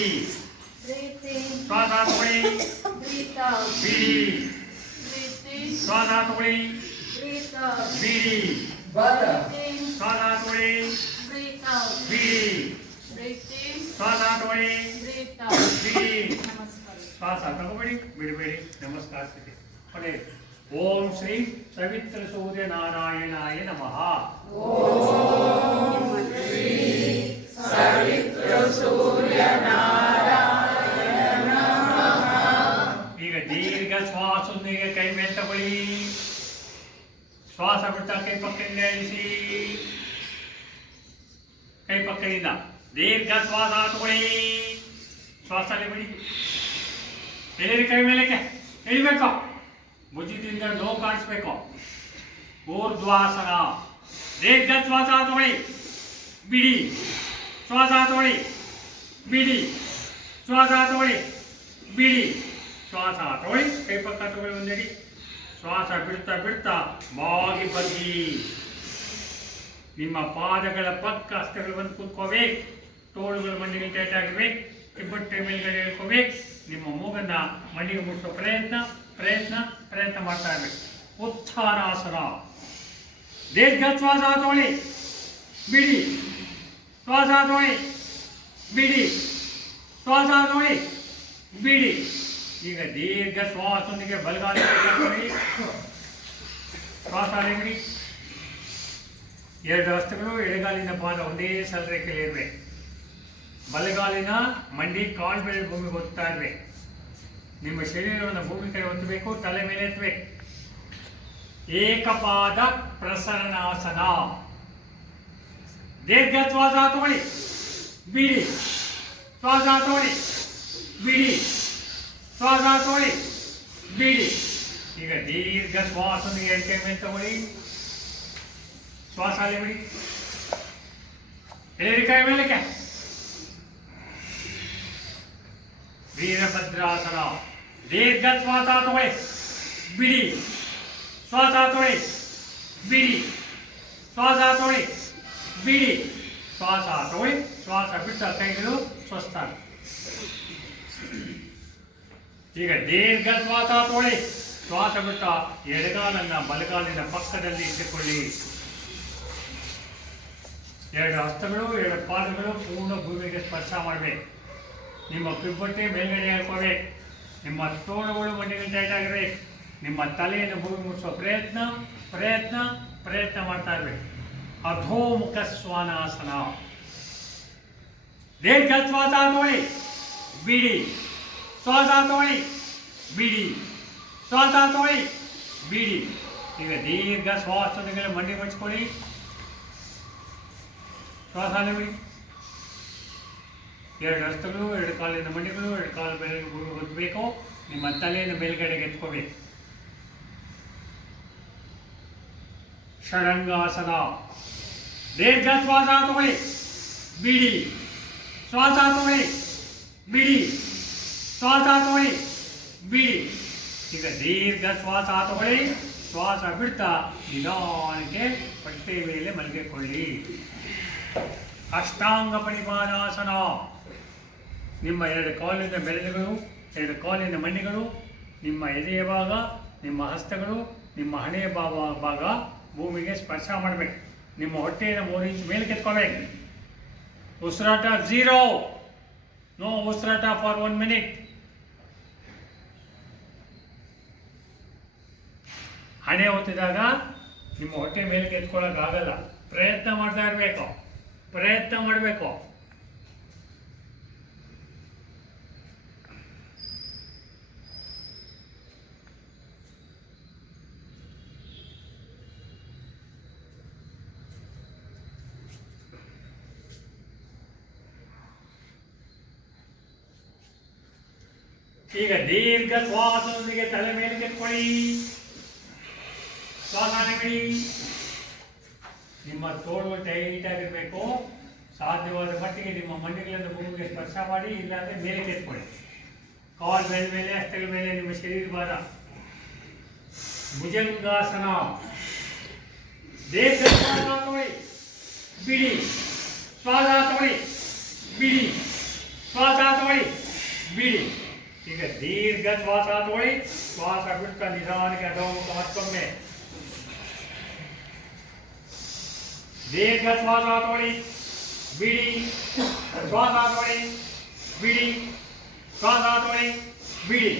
Breathe in. ಶ್ವಾಸ ತೊಳಿ Breathe out. ಬಿಡಿ Breathe in. ಶ್ವಾಸ ತೊಳಿ Breathe out. ಬಿಡಿ ಬಲ Breathe in. ಶ್ವಾಸ ತೊಳಿ Breathe out. ಬಿಡಿ Breathe in. ಶ್ವಾಸ ತೊಳಿ Breathe out. ಬಿಡಿ ನಮಸ್ಕಾರ. ಶ್ವಾಸ ತಗೋಬೇಡಿ ಬಿಡಬೇಡಿ ನಮಸ್ಕಾರ ಸ್ಥಿತಿ ಕೊನೆ ಓಂ ಶ್ರೀ ಸವಿತ್ರ ಸೂರ್ಯ ನಾರಾಯಣಾಯ ನಮಃ ಓಂ ಶ್ರೀ ಸವಿತ್ರ ಸೂರ್ಯನಾರಾಯಣ ನಮಃ ಈಗ ದೀರ್ಘ ಶ್ವಾಸದೊಂದಿಗೆ ಕೈ ಮೇಲೆ ತಗೊಳ್ಳಿ ಶ್ವಾಸ ಬಿಟ್ಟ ಕೈ ಪಕ್ಕದಿಂದ ಇಳಿಸಿ ಕೈ ಪಕ್ಕದಿಂದ ದೀರ್ಘ ಶ್ವಾಸ ತಗೊಳ್ಳಿ ಶ್ವಾಸ ಅಲ್ಲಿ ಬಿಡಿ ಎಲ್ಲಿ ಕೈ ಮೇಲಕ್ಕೆ ಇಳಿಬೇಕು ಭುಜದಿಂದ ನೋವು ಕಾಣಿಸ್ಬೇಕು. ಊರ್ಧ್ವಾಸನ. ದೀರ್ಘ ಶ್ವಾಸ ತಗೊಳ್ಳಿ, ಬಿಡಿ. ಶ್ವಾಸ ತಗೊಳ್ಳಿ, ಬಿಡಿ. ಶ್ವಾಸ ತಗೊಳ್ಳಿ, ಬಿಡಿ. ಶ್ವಾಸ ತಗೊಳ್ಳಿ, ಕೈ ಪಕ್ಕ ತಗೊಳ್ಳಿ ಒಂದಡಿ. ಶ್ವಾಸ ಬಿಡ್ತಾ ಬಿಡ್ತಾ ಬಾಗಿ ಬಗ್ಗಿ. ನಿಮ್ಮ ಪಾದಗಳ ಪಕ್ಕ ಹಸ್ತಗಳು ಬಂದು ಕೂತ್ಕೋಬೇಕು. ತೋಳುಗಳು ಮಣ್ಣಿಗೆ ಟೈಟ್ ಆಗಿರ್ಬೇಕು. ಕಿಬ್ಬಟ್ಟೆ ಮೇಲ್ಗಡೆ ಹೇಳ್ಕೋಬೇಕು. ನಿಮ್ಮ ಮೂಗನ್ನ ಮಣ್ಣಿಗೆ ಮುಟ್ಟಿಸೋ ಪ್ರಯತ್ನ ಮಾಡ್ತಾ ಇರ್ಬೇಕು. ಉತ್ಥಾನಾಸನ. ದೀರ್ಘ ಶ್ವಾಸ ತಗೊಳ್ಳಿ, ಬಿಡಿ. ಶ್ವಾಸ ತಗೊಳ್ಳಿ, ಬಿಡಿ. ಶ್ವಾಸ ತಗೊಳ್ಳಿ, ಬಿಡಿ. ಈಗ ದೀರ್ಘ ಶ್ವಾಸದೊಂದಿಗೆ ಬಲಗಾಲ ತಗೊಳ್ಳಿ. ಶ್ವಾಸ ಬಿಡಿ. ಎರಡು ಹಸ್ತಗಳು ಎಡಗಾಲಿನ ಪಾದ ಒಂದೇ ಸಲ ರೇಖೆಯಲ್ಲಿ ಇರಬೇಕು. ಬಲಗಾಲಿನ ಮಂಡಿ ಕಾಲು ಬೆಳೆ ಭೂಮಿಗೆ ಒತ್ತಾ ಇರ್ಬೇಕು. ನಿಮ್ಮ ಶರೀರವನ್ನು ಭೂಮಿ ಕಡೆ ಒತ್ತಬೇಕು, ತಲೆ ಮೇಲೆ ಎತ್ತಬೇಕು. ಏಕಪಾದ ಪ್ರಸರಣಾಸನ. ದೀರ್ಘ ಶ್ವಾಸ ತಗೊಳ್ಳಿ, ಬಿಡಿ. ಶ್ವಾಸ ತಗೊಳ್ಳಿ, ಬಿಡಿ. ಶ್ವಾಸ ತಗೊಳ್ಳಿ, ಬಿಡಿ. ಈಗ ದೀರ್ಘ ಶ್ವಾಸದೊಂದಿಗೆ ಎಡಕೆ ಮೇಲೆ ತಗೊಳ್ಳಿ. ಶ್ವಾಸ ಅಲ್ಲಿ ಬಿಡಿ. ಕೈ ಮೇಲಕ್ಕೆ. ವೀರಭದ್ರಾಸನ. ದೀರ್ಘ ಶ್ವಾಸ ತಗೊಳ್ಳಿ, ಬಿಡಿ. ಶ್ವಾಸ ತಗೊಳ್ಳಿ, ಬಿಡಿ. ಶ್ವಾಸ ತಗೊಳ್ಳಿ, ಬಿಡಿ. ಶ್ವಾಸ ತಗೊಳ್ಳಿ. ಶ್ವಾಸ ಬಿಟ್ಟ ಕೈಗಳು ಸ್ವಸ್ಥ. ಈಗ ದೀರ್ಘ ಶ್ವಾಸ ತಗೊಳ್ಳಿ. ಶ್ವಾಸ ಬಿಟ್ಟ ಎಡಗಾಲನ್ನ ಬಲಗಾಲಿನ ಪಕ್ಕದಲ್ಲಿ ಇಟ್ಟುಕೊಳ್ಳಿ. ಎರಡು ಹಸ್ತಗಳು ಎರಡು ಪಾದಗಳು ಪೂರ್ಣ ಭೂಮಿಗೆ ಸ್ಪರ್ಶ ಮಾಡಬೇಕು. ನಿಮ್ಮ ಕಿಬ್ಬಟ್ಟೆ ಮೇಲ್ಗಡೆ ಹಾಕೋಬೇಕು. ನಿಮ್ಮ ತೋಳುಗಳು ಮಣ್ಣಿಗೆ ಟೈಟ್ ಆಗಿರ್ಬೇಕು. ನಿಮ್ಮ ತಲೆಯನ್ನು ಭೂಮಿ ಮುಟ್ಟಿಸೋ ಪ್ರಯತ್ನ ಮಾಡ್ತಾ ಇರ್ಬೇಕು. ಅಧೋಮುಖ ಶ್ವಾನಾಸನ. ದೀರ್ಘ ಶ್ವಾಸ ತಗೊಳ್ಳಿ, ಬಿಡಿ. ಶ್ವಾಸ ತಗೊಳ್ಳಿ, ಬಿಡಿ. ಶ್ವಾಸ ತಗೊಳ್ಳಿ, ಬಿಡಿ. ಈಗ ದೀರ್ಘ ಶ್ವಾಸದೊಂದಿಗೆ ಮಂಡಿ ಮುಚ್ಕೊಳ್ಳಿ. ಶ್ವಾಸ ಬಿಡಿ. ಎರಡು ಹಸ್ತಗಳು ಎರಡು ಕಾಲಿನ ಮಂಡಿಗಳು ಎರಡು ಕಾಲು ಮೇಲೆ ಒತ್ತಬೇಕು. ನಿಮ್ಮ ತಲೆಯನ್ನು ಮೇಲ್ಗಡೆಗೆ ಎತ್ಕೋಬೇಕು. ಷಡಂಗಾಸನ. ದೀರ್ಘ ಶ್ವಾಸ ತಗೊಳ್ಳಿ, ಬಿಡಿ. ಶ್ವಾಸ ತಗೊಳ್ಳಿ, ಬಿಡಿ. ಶ್ವಾಸ ತಗೊಳ್ಳಿ, ಬಿಡಿ. ಈಗ ದೀರ್ಘ ಶ್ವಾಸ ತಗೊಳ್ಳಿ. ಶ್ವಾಸ ಬಿಡ್ತಾ ನಿಧಾನಕ್ಕೆ ಹೊಟ್ಟೆ ಮೇಲೆ ಮಲಗಿಕೊಳ್ಳಿ. ಅಷ್ಟಾಂಗ ಪರಿಪಾದಾಸನ. ನಿಮ್ಮ ಎರಡು ಕಾಲಿನ ಬೆರಳುಗಳು ಎರಡು ಕಾಲಿನ ಮಂಡಿಗಳು ನಿಮ್ಮ ಎದೆಯ ಭಾಗ ನಿಮ್ಮ ಹಸ್ತಗಳು ನಿಮ್ಮ ಹಣೆಯ ಭಾಗ ಭೂಮಿಗೆ ಸ್ಪರ್ಶ ಮಾಡಬೇಕು. ನಿಮ್ಮ ಹೊಟ್ಟೆಯನ್ನು 3 ಇಂಚ್ ಮೇಲೆ ಕೆತ್ಕೋಬೇಕು. ಉಸಿರಾಟ 0. ನೋ ಉಸಿರಾಟ ಫಾರ್ 1 ಮಿನಿಟ್. ಹಣೆ ಒತ್ತಿದಾಗ ನಿಮ್ಮ ಹೊಟ್ಟೆ ಮೇಲೆ ಕೆತ್ಕೊಳ್ಳೋಕೆ ಆಗಲ್ಲ. ಪ್ರಯತ್ನ ಮಾಡ್ತಾ ಇರಬೇಕು. ಪ್ರಯತ್ನ ಮಾಡಬೇಕು. ಈಗ ದೀರ್ಘ ಶ್ವಾಸದೊಂದಿಗೆ ತಲೆ ಮೇಲೆ ಕೆತ್ಕೊಳ್ಳಿ. ಶ್ವಾಸ ಬಿಡಿ. ನಿಮ್ಮ ತೋಳುಗಳು ಟೈಟ್ ಆಗಿರಬೇಕು. ಸಾಧ್ಯವಾದ ಮಟ್ಟಿಗೆ ನಿಮ್ಮ ಮಂಡಿಗಳನ್ನು ಭೂಮಿಗೆ ಸ್ಪರ್ಶ ಮಾಡಿ, ಇಲ್ಲಾಂದ್ರೆ ಮೇಲೆ ಕೆತ್ಕೊಳ್ಳಿ. ಕಾಲ್ ಮೇಲೆ ಹಸ್ತಗಳ ಮೇಲೆ ನಿಮ್ಮ ಶರೀರ ಭಾರ. ಭುಜಂಗಾಸನ. ದೀರ್ಘ ಶ್ವಾಸ ತಗೊಳ್ಳಿ, ಬಿಡಿ. ಶ್ವಾಸ ತಗೊಳ್ಳಿ, ಬಿಡಿ. ಶ್ವಾಸ ತಗೊಳ್ಳಿ, ಬಿಡಿ. ಈಗ ದೀರ್ಘ ಶ್ವಾಸ ತಗೊಳ್ಳಿ. ಶ್ವಾಸ ಬಿಡ್ತಾ ನಿಧಾನಕ್ಕೆ ಅಧೋಮುಖ ಮತ್ತೊಮ್ಮೆ. ದೀರ್ಘ ಶ್ವಾಸ ತಗೊಳ್ಳಿ, ಬಿಡಿ. ಶ್ವಾಸ ತಗೊಳ್ಳಿ, ಬಿಡಿ. ಶ್ವಾಸ ತಗೊಳ್ಳಿ, ಬಿಡಿ.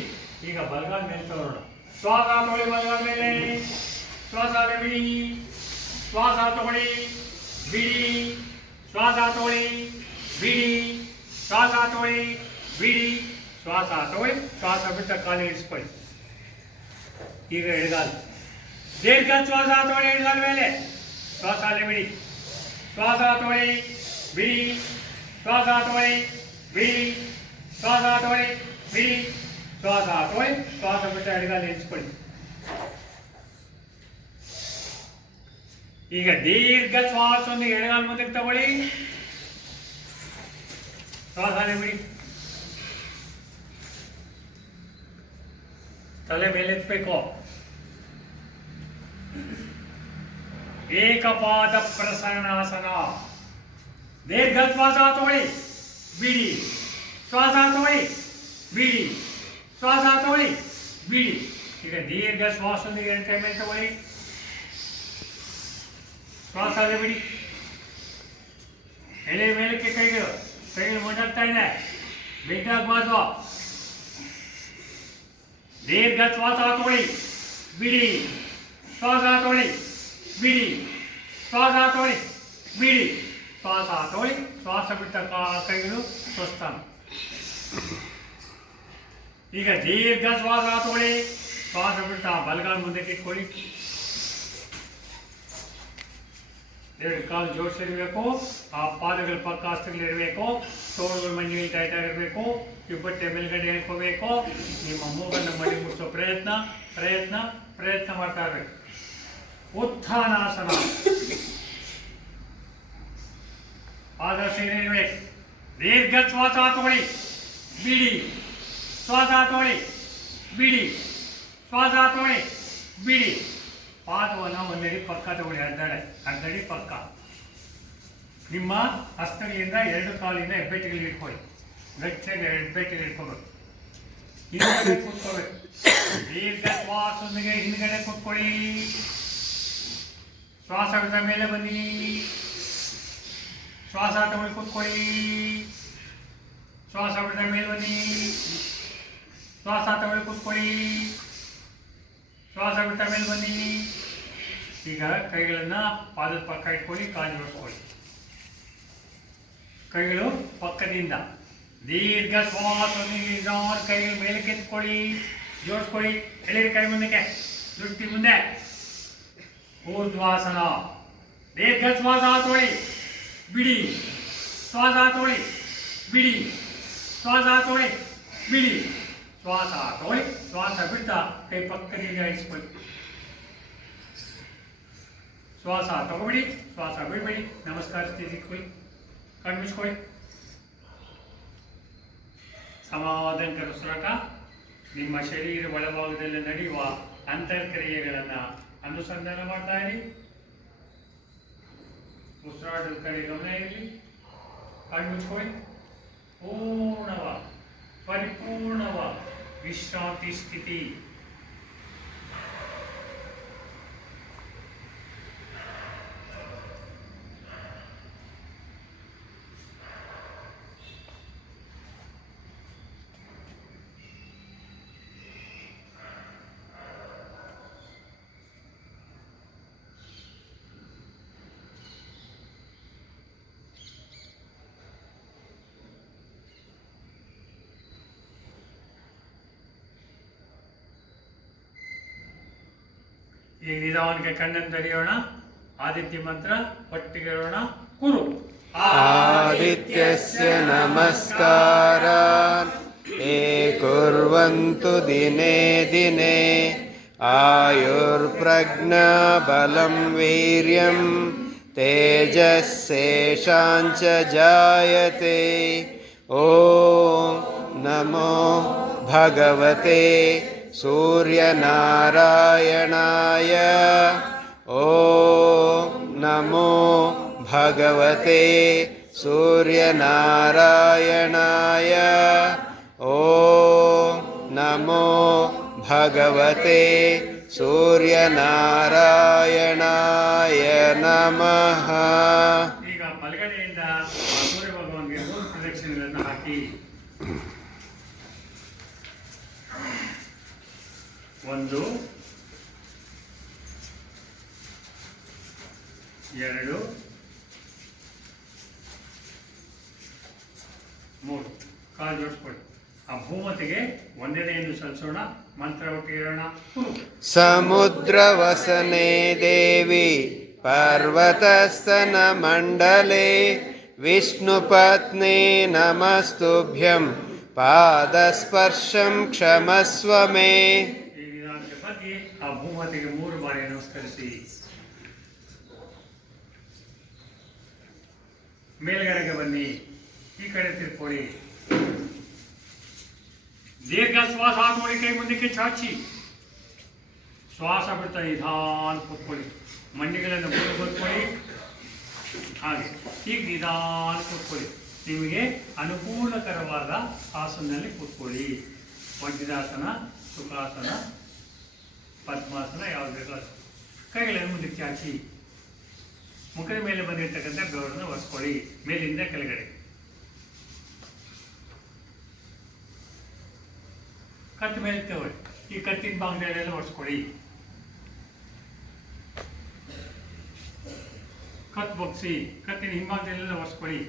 ಈಗ ಬಲಗಾಲ ಮೇಲೆ ತಗೊಳ್ಳೋಣ. ಶ್ವಾಸ ತಗೊಳ್ಳಿ ಬಲಗಾಲ ಮೇಲೆ. ಶ್ವಾಸ ಬಿಡಿ. ಶ್ವಾಸ ತಗೊಳ್ಳಿ, ಬಿಡಿ. ಶ್ವಾಸ ತಗೊಳ್ಳಿ, ಬಿಡಿ. ಶ್ವಾಸ ತಗೊಳ್ಳಿ, ಬಿಡಿ. ಶ್ವಾಸ ತಗೊಳ್ಳಿ. ಶ್ವಾಸ ಬಿಟ್ಟ ಕಾಲಿಗೆ ಇರಿಸ್ಕೊಳ್ಳಿ. ಈಗ ಎಡಗಾಲ. ದೀರ್ಘ ಶ್ವಾಸ ತಗೊಳ್ಳಿ ಎಡಗಾಲ ಮೇಲೆ. ಶ್ವಾಸ ಬಿಡಿ. ಶ್ವಾಸ ತಗೊಳ್ಳಿ, ಬಿಡಿ. ಶ್ವಾಸ ತಗೊಳ್ಳಿ, ಬಿಡಿ. ಶ್ವಾಸ ತಗೊಳ್ಳಿ, ಬಿಡಿ. ಶ್ವಾಸ ತಗೊಳ್ಳಿ. ಶ್ವಾಸ ಬಿಟ್ಟು ಎಡಗಾಲ ಇರಿಸ್ಕೊಳ್ಳಿ. ಈಗ ದೀರ್ಘ ಶ್ವಾಸದೊಂದಿಗೆ ಎಡಗಾಲು ಮುಂದಕ್ಕೆ ತಗೊಳ್ಳಿ. ಶ್ವಾಸನೆ ಬಿಡಿ. ತಲೆ ಮೇಲೆತ್ತಬೇಕು. ಏಕಪಾದ ಪ್ರಸನ್ನಾಸನ. ದೀರ್ಘ ಶ್ವಾಸ ತಗೊಳ್ಳಿ, ಬಿಡಿ. ಶ್ವಾಸ ತಗೊಳ್ಳಿ, ಬಿಡಿ. ಶ್ವಾಸ ತಗೊಳ್ಳಿ, ಬಿಡಿ. ಈಗ ದೀರ್ಘ ಶ್ವಾಸದೊಂದಿಗೆ ಎರಡು ಕೈ ಮೇಲೆ ತಗೊಳ್ಳಿ. ಶ್ವಾಸ ಬಿಡಿ. ಎಲೆ ಮೇಲಕ್ಕೆ ಕೈಗಳು ಮೊಂಡಾಗ್ತಾ ಇದೆ. ಬಿದ್ದಾಗಬಾರ್ದು. ದೀರ್ಘ ಶ್ವಾಸ ತಗೊಳ್ಳಿ, ಬಿಡಿ. ಶ್ವಾಸ ತಗೊಳ್ಳಿ, ಬಿಡಿ. ಶ್ವಾಸ ತಗೊಳ್ಳಿ, ಬಿಡಿ. ಶ್ವಾಸ ತಗೊಳ್ಳಿ. ಶ್ವಾಸ ಬಿಟ್ಟ ಕೈಗಳು ಸ್ವಸ್ಥಾನ. ಈಗ ದೀರ್ಘ ಶ್ವಾಸ ತಗೊಳ್ಳಿ. ಶ್ವಾಸ ಬಿಟ್ಟ ಬಲಗಾಲ ಮುಂದಕ್ಕೆ ಇಟ್ಕೊಳ್ಳಿ. ಎರಡು ಕಾಲು ಜೋಡಿಸಿರ್ಬೇಕು. ಆ ಪಾದಗಳ ಪಕ್ಕ ಹಸ್ತಗಳಿರಬೇಕು. ತೋಳುಗಳು ಮಂಜಿಗೆ ಟೈಟ್ ಆಗಿರಬೇಕು. ಕಿಬ್ಬಟ್ಟೆ ಮೇಲ್ಗಡೆ ಹೇಳ್ಕೋಬೇಕು. ನಿಮ್ಮ ಮೂಗನ್ನು ಮಡಿ ಮುಟ್ಟಿಸೋ ಪ್ರಯತ್ನ ಮಾಡ್ತಾ ಇರಬೇಕು. ಉತ್ಥಾನಾಸನ. ಪಾದ ಸೇರಿ ಇರಬೇಕು. ದೀರ್ಘ ಶ್ವಾಸ ತಗೊಳ್ಳಿ, ಬಿಡಿ. ಶ್ವಾಸ ತಗೊಳ್ಳಿ, ಬಿಡಿ. ಶ್ವಾಸ ತಗೊಳ್ಳಿ, ಬಿಡಿ. ಪಾದವನ್ನು ಒಂದಡಿ ಪಕ್ಕ ತಗೊಳ್ಳಿ. ಅರ್ಧಡಿ ಪಕ್ಕ. ನಿಮ್ಮ ಹಸ್ತಗಳಿಂದ ಎರಡು ಕಾಲಿಂದ ಹೆಬ್ಬೆಟ್ಟಿಗೆ ಇಟ್ಕೊಳ್ಳಿ. ಗಟ್ಟಿಗೆ ಹೆಬ್ಬೆಟ್ಟಿಗೆ ಇಟ್ಕೋಬೇಕು. ಹಿಂದ್ಗಡೆ ಕೂತ್ಕೋಬೇಕು. ದೀರ್ಘ ಶ್ವಾಸದೊಂದಿಗೆ ಹಿಂದ್ಗಡೆ ಕೂತ್ಕೊಳ್ಳಿ. ಶ್ವಾಸ ಬಿಟ್ಟ ಮೇಲೆ ಬನ್ನಿ. ಶ್ವಾಸ ತಗೊಳ್ಳಿ, ಕೂತ್ಕೊಳ್ಳಿ. ಶ್ವಾಸ ಬಿಟ್ಟ ಮೇಲೆ ಬನ್ನಿ. ಶ್ವಾಸ ತಗೊಳ್ಳಿ, ಕೂತ್ಕೊಳ್ಳಿ. ಶ್ವಾಸ ಬಿಟ್ಟ ಮೇಲೆ ಬನ್ನಿ. ಈಗ ಕೈಗಳನ್ನ ಪಾದದ ಪಕ್ಕ ಇಟ್ಕೊಳ್ಳಿ. ಕಾಲು ಜೋಡಿಸ್ಕೊಳ್ಳಿ. ಕೈಗಳು ಪಕ್ಕದಿಂದ. ದೀರ್ಘ ಶ್ವಾಸದೊಂದಿಗೆ ಕೈಗಳು ಮೇಲಕ್ಕೆ ಎತ್ಕೊಳ್ಳಿ, ಜೋಡಿಸ್ಕೊಳ್ಳಿ. ಎಳೆಯ ಕೈ ಮುಂದಕ್ಕೆ, ದೃಷ್ಟಿ ಮುಂದೆ. ಊರ್ಧ್ವಾಸನ. ದೀರ್ಘ ಶ್ವಾಸ ತಗೊಳ್ಳಿ, ಬಿಡಿ. ಶ್ವಾಸ ತಗೊಳ್ಳಿ, ಬಿಡಿ. ಶ್ವಾಸ ತಗೊಳ್ಳಿ, ಬಿಡಿ. ಶ್ವಾಸ ತಗೊಳ್ಳಿ. ಶ್ವಾಸ ಬಿಡ್ತಾ ಕೈ ಪಕ್ಕದಿಂದ ಇಳಿಸ್ಕೊಳ್ಳಿ. ಶ್ವಾಸ ತಗೊಬಿಡಿ, ಶ್ವಾಸ ಬಿಡಬೇಡಿ. ನಮಸ್ಕಾರ ಸ್ಥಿತಿ ಇಟ್ಕೊಳ್ಳಿ. ಕಣ್ಮಿಸ್ಕೊಳ್ಳಿ. ಸಮಾಧಾನಕರ ಉಸಿರಾಟ. ನಿಮ್ಮ ಶರೀರ ಒಳಭಾಗದಲ್ಲಿ ನಡೆಯುವ ಅಂತರ್ಕ್ರಿಯೆಗಳನ್ನು ಅನುಸಂಧಾನ ಮಾಡ್ತಾ ಇರಿ. ಉಸಿರಾಟದ ಕಡೆ ಗಮನ ಇರಲಿ. ಕಣ್ಮುಚ್ಕೊಳ್ಳಿ. ಪರಿಪೂರ್ಣವ ವಿಶ್ರಾಂತಿ ಸ್ಥಿತಿ. ಈಗ ನಿಧಾನಕ್ಕೆ ಕಣ್ಣನ್ನು ತೆರೆಯೋಣ. ಆದಿತ್ಯ ಮಂತ್ರ ಒಟ್ಟಿಗೆ ಹೇಳೋಣ. ಕುರು. ಆದಿತ್ಯಸ್ಯ ನಮಸ್ಕಾರಾನ್ ಏ ಕುರ್ವಂತು ದಿನೇ ದಿನೇ ಆಯುರ್ಪ್ರಜ್ಞಾ ಬಲಂ ವೀರ್ಯಂ ತೇಜಸ್ಸೇಷಾಂಚ ಜಾಯತೆ. ಓಂ ನಮೋ ಭಗವತೆ सूर्यनारायणाय. ओम नमो भगवते सूर्यनारायणाय. ओम नमो भगवते सूर्यनारायणाय नमः. ಈಗ ಬಲಗಡೆಯಿಂದ ಸೂರ್ಯ ಭಗವಾನ್ಗೆ 3 ಪ್ರದಕ್ಷಿಣೆಗಳನ್ನು ಹಾಕಿ. 1 2 3 ಕಾಲು ಜೋಡಿಸ್ಕೊಳ್ಳಿ. ಆ ಭೂಮತಿಗೆ ಒಂದನೇ ಎಂದು ಸಲ್ಲಿಸೋಣ. ಮಂತ್ರ ಒಟ್ಟಿಗೆ ಹೇಳೋಣ. ಸಮುದ್ರವಸನೆ ದೇವಿ ಪರ್ವತಸ್ತನ ಮಂಡಲೆ ವಿಷ್ಣುಪತ್ನೇ ನಮಸ್ತುಭ್ಯಂ ಪಾದಸ್ಪರ್ಶಂ ಕ್ಷಮಸ್ವ ಮೇ. ಈ ವಿಧಾನಕ್ಕೆ ಬಗ್ಗೆ ಆ ಭೂಮತಿಗೆ 3 ಬಾರಿ ನಮಸ್ಕರಿಸಿ. ಮೇಲ್ಗಡೆಗೆ ಬನ್ನಿ, ಈ ಕಡೆ ತಿರ್ಕೊಳ್ಳಿ. ದೀರ್ಘ ಶ್ವಾಸ ನೋಡಿ, ಕೈ ಮುಂದಕ್ಕೆ ಚಾಚಿ ಶ್ವಾಸ ಬಿಡ್ತಾ ನಿಧಾನ ಕೂತ್ಕೊಳ್ಳಿ. ಮಂಡಿಗಳನ್ನು ಮುಂದೆ ಕೂತ್ಕೊಳ್ಳಿ. ಹಾಗೆ ಈಗ ನಿಧಾನ ಕೂತ್ಕೊಳ್ಳಿ. ನಿಮಗೆ ಅನುಕೂಲಕರವಾದ ಆಸನದಲ್ಲಿ ಕೂತ್ಕೊಳ್ಳಿ. ವಜ್ರಾಸನ, ಸುಖಾಸನ, ಪದ್ಮಾಸನ, ಯಾವ್ದು ಬೇಕೋ ಅದು. ಕೈಗಳನ್ನು ಮುಂದಕ್ಕೆ ಚಾಚಿ ಮುಖದ ಮೇಲೆ ಬಂದಿರ್ತಕ್ಕಂಥ ಬೆವರನ್ನು ಒರೆಸ್ಕೊಳ್ಳಿ ಮೇಲಿಂದ ಕೆಳಗಡೆ. ಕತ್ತು ಮೇಲೆ ತಗೊಳ್ಳಿ. ಈ ಕತ್ತಿನ ಭಾಗದಲ್ಲೆಲ್ಲ ಒರೆಸ್ಕೊಳ್ಳಿ. ಕತ್ತು ಬಗ್ಸಿ ಕತ್ತಿನ ಹಿಂಭಾಗದಲ್ಲೆಲ್ಲ ಒರೆಸ್ಕೊಳ್ಳಿ.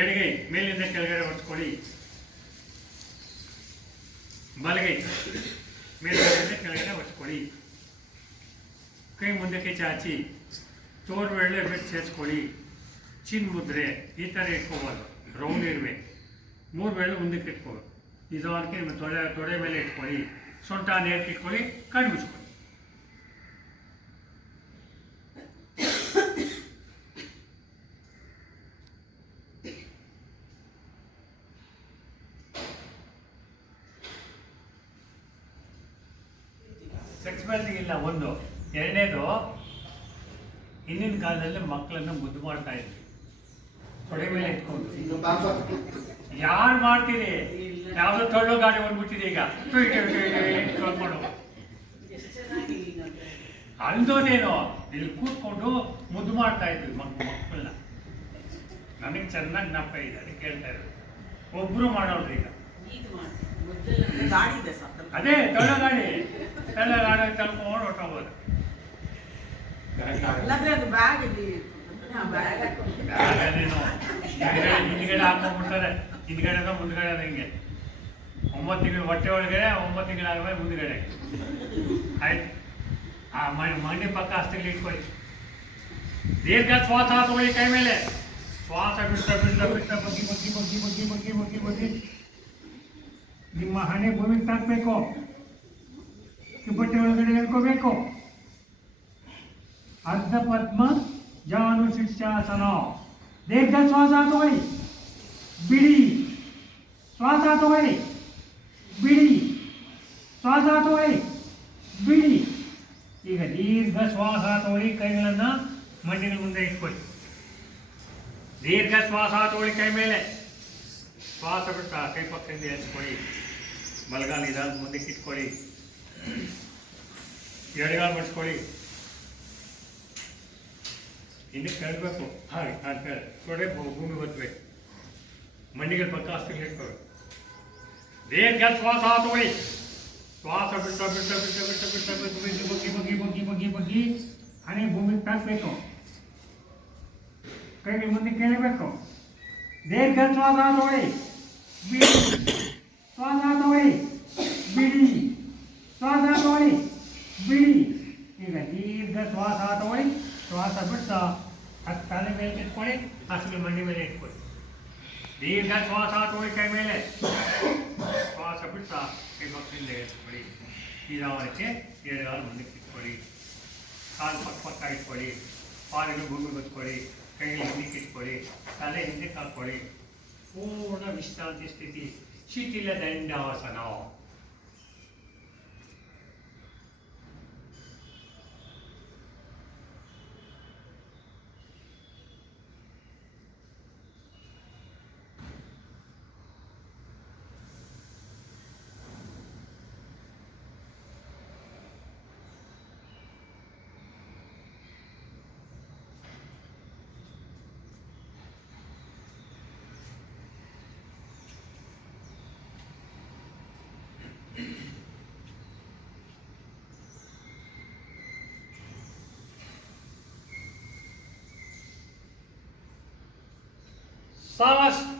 ಎಡಗೈ ಮೇಲಿಂದ ಕೆಳಗಡೆ ಒರೆಸ್ಕೊಳ್ಳಿ. ಬಲಗೈ ಮೇಲ್ಗಡೆಯಿಂದ ಕೆಳಗಡೆ ಒರೆಸ್ಕೊಳ್ಳಿ. ಕೈ ಮುಂದಕ್ಕೆ ಚಾಚಿ ತೋರ್ಬೆರಳು ಬಿಟ್ಟು ಸೇರಿಸ್ಕೊಳ್ಳಿ. ಚಿನ್ ಮುದ್ರೆ ಈ ಥರ ಇಟ್ಕೋಬೋದು, ರೌಂಡ್ ಇರಬೇಕು. 3 ಬೆರಳು ಮುಂದಕ್ಕೆ ಇಟ್ಕೋಬೇಕು. ನಿಧಾನಕ್ಕೆ ನಿಮ್ಮ ತೊಡೆ ಮೇಲೆ ಇಟ್ಕೊಳ್ಳಿ. ಸೊಂಟ ನೇರಕ್ಕೆ ಇಟ್ಕೊಳ್ಳಿ. ಕಣ್ಣು ಮುಚ್ಕೊಳ್ಳಿ. ಫ್ಲೆಕ್ಸಿಬಿಲಿಟಿ ಇಲ್ಲ ಒಂದು. ಎರಡನೇದು, ಹಿಂದಿನ ಕಾಲದಲ್ಲಿ ಮಕ್ಕಳನ್ನು ಮುದ್ದು ಮಾಡ್ತಾ ಇದ್ವಿ, ತೊಡೆ ಮೇಲೆ ಇಟ್ಕೊಂಡು. ಯಾರು ಮಾಡ್ತೀರಿ? ಯಾವ್ದೋ ತೊಳ್ಳು ಗಾಡಿ ಬಂದ್ಬಿಟ್ಟಿದೆ ಈಗ, ತೊಳ್ಕೊಂಡು ಅಂದೋದೇನೋ ಇಲ್ಲಿ ಕೂತ್ಕೊಂಡು ಮುದ್ದು ಮಾಡ್ತಾ ಇದ್ವಿ ಮಕ್ಕಳನ್ನ. ನನಗೆ ಚೆನ್ನಾಗಿ ಜ್ಞಾಪಕ ಇದೆ, ಅದಕ್ಕೆ ಕೇಳ್ತಾ ಇರೋದು. ಒಬ್ರು ಮಾಡೋಳ್ರಿ ಈಗ. ಅದೇ ತೊಳ್ಳು ಗಾಡಿ ತಳ್ಕೊಂಡು ಹೊಟ್ಟೋಗ್ಬೋದು. ಹಿಂದ್ಗಡೆ ಹಾಕೊಂಡ್ಬಿಡ್ತಾರೆ, ಹಿಂದ್ಗಡೆ ಮುಂದ್ಗಡೆ ಹಿಂಗೆ. 9 ತಿಂಗಳು ಹೊಟ್ಟೆ ಒಳಗಡೆ, 9 ತಿಂಗಳಾದ್ಮೇಲೆ ಮುಂದ್ಗಡೆ. ಆಯ್ತು, ಆ ಮಂಡಿ ಪಕ್ಕ ಅಷ್ಟಲ್ಲಿ ಇಟ್ಕೊಳ್ಳಿ. ದೀರ್ಘ ಶ್ವಾಸ ತಗೊಳ್ಳಿ. ಕೈ ಮೇಲೆ ಶ್ವಾಸ ಬಿಡ್ತಾ ಬಿಡ್ತಾ ಬಿಡ್ತಾ ಬಗ್ಗಿ ಬಗ್ಗಿ ಬಗ್ಗಿ ಬಗ್ಗಿ ಬಗ್ಗಿ ಬಗ್ಗಿ ಬಗ್ಗಿ ನಿಮ್ಮ ಹಣೆ ಭೂಮಿಗೆ ತಾಕ್ಬೇಕು. ಕಿಬ್ಬಟ್ಟೆ ಒಳಗಡೆ ಹೇಳ್ಕೋಬೇಕು. ಅರ್ಧ ಪದ್ಮ ಜಾನು ಶಿಷ್ಯಾಸನ. ದೀರ್ಘ ಶ್ವಾಸ ತಗೊಳ್ಳಿ, ಬಿಡಿ. ಶ್ವಾಸ ತಗೊಳ್ಳಿ, ಬಿಡಿ. ಶ್ವಾಸ ತಗೊಳ್ಳಿ, ಬಿಡಿ. ಈಗ ದೀರ್ಘ ಶ್ವಾಸ ತಗೊಳ್ಳಿ. ಕೈಗಳನ್ನು ಮಂಡಿನ ಮುಂದೆ ಇಟ್ಕೊಳ್ಳಿ. ದೀರ್ಘ ಶ್ವಾಸ ತಗೊಳ್ಳಿ. ಕೈ ಮೇಲೆ ಶ್ವಾಸ ಬಿಡ್ತಾ ಕೈ ಪಕ್ಕದಿಂದ ಎತ್ಕೊಳ್ಳಿ. ಬಲಗಾಲ ನಿಧಾನ ಮುಂದಕ್ಕೆ ಇಟ್ಕೊಳ್ಳಿ. ಎಡಗಾಲ ಮಡ್ಸ್ಕೊಳ್ಳಿ. ಇನ್ನು ಕೇಳಬೇಕು. ಹಾಗೆ ತೊಡೆ ಭೂಮಿ ಬತ್ತಬೇಕು. ಮಂಡಿಗಳ ಪಕ್ಕ ಅಷ್ಟಕ್ಕೆ ಇಟ್ಕೋಬೇಕು. ದೀರ್ಘ ಶ್ವಾಸ ತಗೊಳ್ಳಿ. ಶ್ವಾಸ ಬಿಡ್ತಾ ಬಿಡ್ತಾ ಬಿಡ್ತಾ ಬಿಡ್ತಾ ಬಿಡ್ತಾ ಬಗ್ಗಿ ಬಗ್ಗಿ ಬಗ್ಗಿ ಬಗ್ಗಿ ಬಗ್ಗಿ ಬಗ್ಗಿ ಹಣೆ ಭೂಮಿಗೆ ತಾಕ್ಬೇಕು. ಕೈಗೆ ಮುಂದೆ ಕೇಳಬೇಕು. ದೀರ್ಘ ಶ್ವಾಸ ತಗೊಳ್ಳಿ, ಬಿಡಿ. ಶ್ವಾಸ ತಗೊಳ್ಳಿ, ಬಿಡಿ. ಶ್ವಾಸ ತಗೊಳ್ಳಿ, ಬಿಡಿ. ಈಗ ದೀರ್ಘ ಶ್ವಾಸ ತಗೊಳ್ಳಿ. ಶ್ವಾಸ ಬಿಡ್ತಾ ಅದು ತಲೆ ಮೇಲೆ ಇಟ್ಕೊಳ್ಳಿ. ಅಸಲು ಮಂಡಿ ಮೇಲೆ ಇಟ್ಕೊಳ್ಳಿ. ದೀರ್ಘ ಶ್ವಾಸ ತಗೊಳ್ಳಿ. ಕೈ ಮೇಲೆ ಶ್ವಾಸ ಬಿಡ್ತಾ ಕೈ ಪಕ್ಕದಿಂದ ಇಟ್ಕೊಳ್ಳಿ. ನಿಧಾನಕ್ಕೆ ಎಡಗಾಲ ಮುಂದಕ್ಕೆ ಇಟ್ಕೊಳ್ಳಿ. ಕಾಲು ಪಕ್ಕ ಇಟ್ಕೊಳ್ಳಿ. ಪಾಲಿಗೆ ಭೂಮಿ ಬತ್ಕೊಳ್ಳಿ. ಕೈಗೆ ಹಿಂದಕ್ಕೆ ಇಟ್ಕೊಳ್ಳಿ. ತಲೆ ಹಿಂದಕ್ಕೆ ಹಾಕ್ಕೊಳ್ಳಿ. ಪೂರ್ಣ ವಿಶ್ರಾಂತಿ ಸ್ಥಿತಿ, ಶಿಥಿಲ ದಂಡಾಸನ.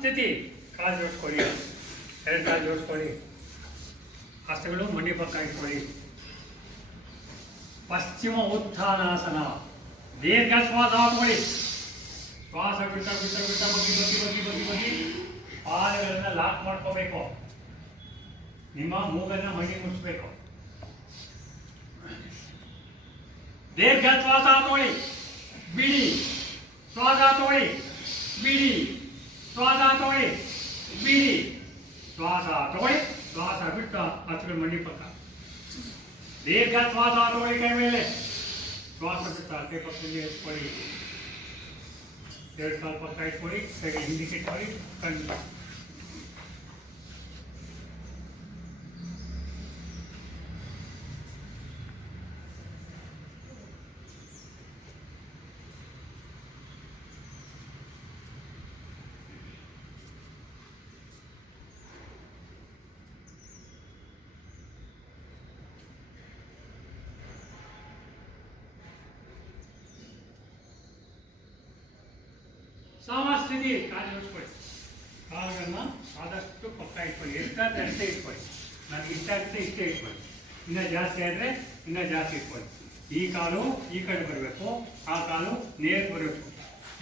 ಸ್ಥಿತಿ. ಕಾಲು ಜೋಡಿಸ್ಕೊಳ್ಳಿ. 2 ಕಾಲು ಜೋಡಿಸ್ಕೊಳ್ಳಿ. ಹಸ್ತಗಳು ಮಂಡಿ ಪಕ್ಕ ಇಟ್ಕೊಳ್ಳಿ. ಪಶ್ಚಿಮ ಉತ್ಥಾನಾಸನ. ದೀರ್ಘ ಶ್ವಾಸ ತಗೊಳ್ಳಿ. ಶ್ವಾಸ ಬಿಡ್ತಾ ಬಿಡ್ತಾ ಬಿಡ್ತಾ ಬಗ್ಗಿ ಬಗ್ಗಿ ಬಗ್ಗಿ ಬಗ್ಗಿ ಬಗ್ಗಿ ಪಾದಗಳನ್ನ ಲಾಕ್ ಮಾಡ್ಕೋಬೇಕು. ನಿಮ್ಮ ಮೂಗನ್ನ ಮಂಡಿ ಮುಚ್ಚಬೇಕು. ದೀರ್ಘ ಶ್ವಾಸ ತಗೊಳ್ಳಿ, ಬಿಡಿ. ಶ್ವಾಸ ತಗೊಳ್ಳಿ, ಬಿಡಿ. ಶ್ವಾಸ ತಗೊಳ್ಳಿ, ಬಿಡಿ. ಶ್ವಾಸ ತಗೊಳ್ಳಿ, ಶ್ವಾಸ ಬಿಟ್ಟು ಹಚ್ಕೊಂಡು ಮಂಡಿ ಪಕ್ಕ. ದೀರ್ಘ ಶ್ವಾಸ ತಗೊಳ್ಳಿ, ಕೈ ಮೇಲೆ. ಶ್ವಾಸ ಬಿಟ್ಟು ಕೈ ಪಕ್ಕದಲ್ಲಿ ಎತ್ಕೊಳ್ಳಿ. ಎರಡು ಕಾಲು ಪಕ್ಕ ಇಟ್ಕೊಳ್ಳಿ, ಕೈಗೆ ಹಿಂದಕ್ಕೆ ಇಟ್ಕೊಳ್ಳಿ, ಕಣ್ಣು. ಸಮಸ್ಥಿತಿ ಕಾಲು ಜೋಡಿಸ್ಕೊಳ್ಳಿ. ಕಾಲುಗಳನ್ನ ಆದಷ್ಟು ಪಕ್ಕ ಇಟ್ಕೊಳ್ಳಿ. ಎಷ್ಟಾದ್ರೆ ಅಷ್ಟೇ ಇಟ್ಕೊಳ್ಳಿ. ನನಗೆ ಇಷ್ಟ ಆಗುತ್ತೆ ಇಷ್ಟೇ ಇಟ್ಕೊಳ್ಳಿ. ಇನ್ನೂ ಜಾಸ್ತಿ ಆದರೆ ಇನ್ನೂ ಜಾಸ್ತಿ ಇಟ್ಕೊಳ್ಳಿ. ಈ ಕಾಲು ಈ ಕಡೆ ಬರಬೇಕು, ಆ ಕಾಲು ನೇರ ಬರಬೇಕು.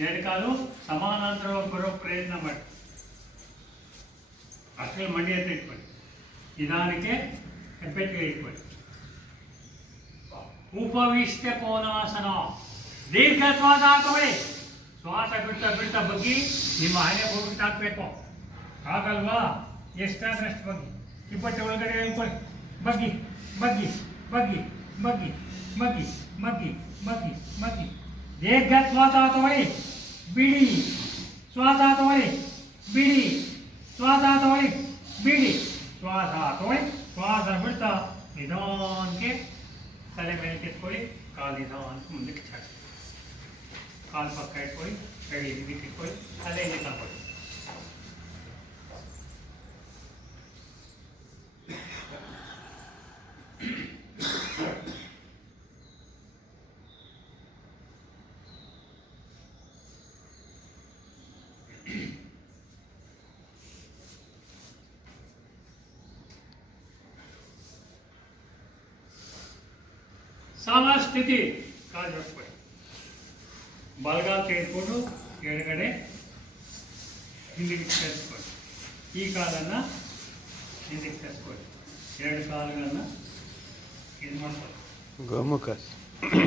ಎರಡು ಕಾಲು ಸಮಾನಾಂತರವಾಗಿ ಬರೋ ಪ್ರಯತ್ನ ಮಾಡಿ. ಅಷ್ಟೇ ಮಂಡಿ ಅಂತ ಇಟ್ಕೊಳ್ಳಿ. ನಿಧಾನಕ್ಕೆ ಹೆಬ್ಬೆಟ್ಟಿಗೆ ಇಟ್ಕೊಳ್ಳಿ. ಉಪವಿಷ್ಟ ಕೋನಾಸನ. ದೀರ್ಘ ಶ್ವಾಸ ತಗೊಳ್ಳಿ. ಶ್ವಾಸ ಬಿಡ್ತಾ ಬಿಡ್ತಾ ಬಗ್ಗಿ ನಿಮ್ಮ ಹಣೆ ಹೋಗ್ಬಿಟ್ಟು ಹಾಕ್ಬೇಕು. ಆಗಲ್ವಾ? ಎಷ್ಟಾದ್ರೆ ಅಷ್ಟು ಬಗ್ಗಿ. ಇಪ್ಪಟ್ಟೆ ಒಳಗಡೆ ಹೇಳ್ಕೊಳ್ಳಿ. ಬಗ್ಗಿ ಬಗ್ಗಿ ಬಗ್ಗಿ ಬಗ್ಗಿ ಬಗ್ಗಿ ಬಗ್ಗಿ ಬಗ್ಗಿ ಬಗ್ಗಿ. ದೀರ್ಘ ಶ್ವಾಸ ತಗೊಳ್ಳಿ, ಬಿಡಿ. ಶ್ವಾಸ ತಗೊಳ್ಳಿ, ಬಿಡಿ. ಶ್ವಾಸ ತಗೊಳ್ಳಿ, ಬಿಡಿ. ಶ್ವಾಸ ತಗೊಳ್ಳಿ. ಶ್ವಾಸ ಬಿಡ್ತಾ ನಿಧಾನಕ್ಕೆ ತಲೆ ಮೇಲೆ ಕೆತ್ಕೊಳ್ಳಿ. ಕಾಲು ನಿಧಾನಕ್ಕೆ ಮುಂದಕ್ಕೆ ಚಾಚಿ. ಕಾಲು ಪಕ್ಕ ಇಟ್ಕೊಳ್ಳಿ, ಕೈ ಇದಕ್ಕೆ ಇಟ್ಕೊಳ್ಳಿ, ಅಲ್ಲೇ ಇಲ್ಲಿ ತಗೊಳ್ಳಿ. ಸಮಸ್ಥಿತಿ. ಕಾಲು ಜೋಡಿಸ್ಕೊಳ್ಳಿ. ಬಲಗಾಲು ತೆಗೆದುಕೊಂಡು ಎಡಗಡೆ ಹಿಂದಿಗೆ ಸೇರಿಸ್ಕೊಳ್ಳಿ. ಈ ಕಾಲನ್ನು ಹಿಂದಿಗೆ ಸೇರಿಸ್ಕೊಳ್ಳಿ. ಎರಡು ಕಾಲುಗಳನ್ನು ಇದು ಮಾಡ್ಕೊಳ್ಳಿ.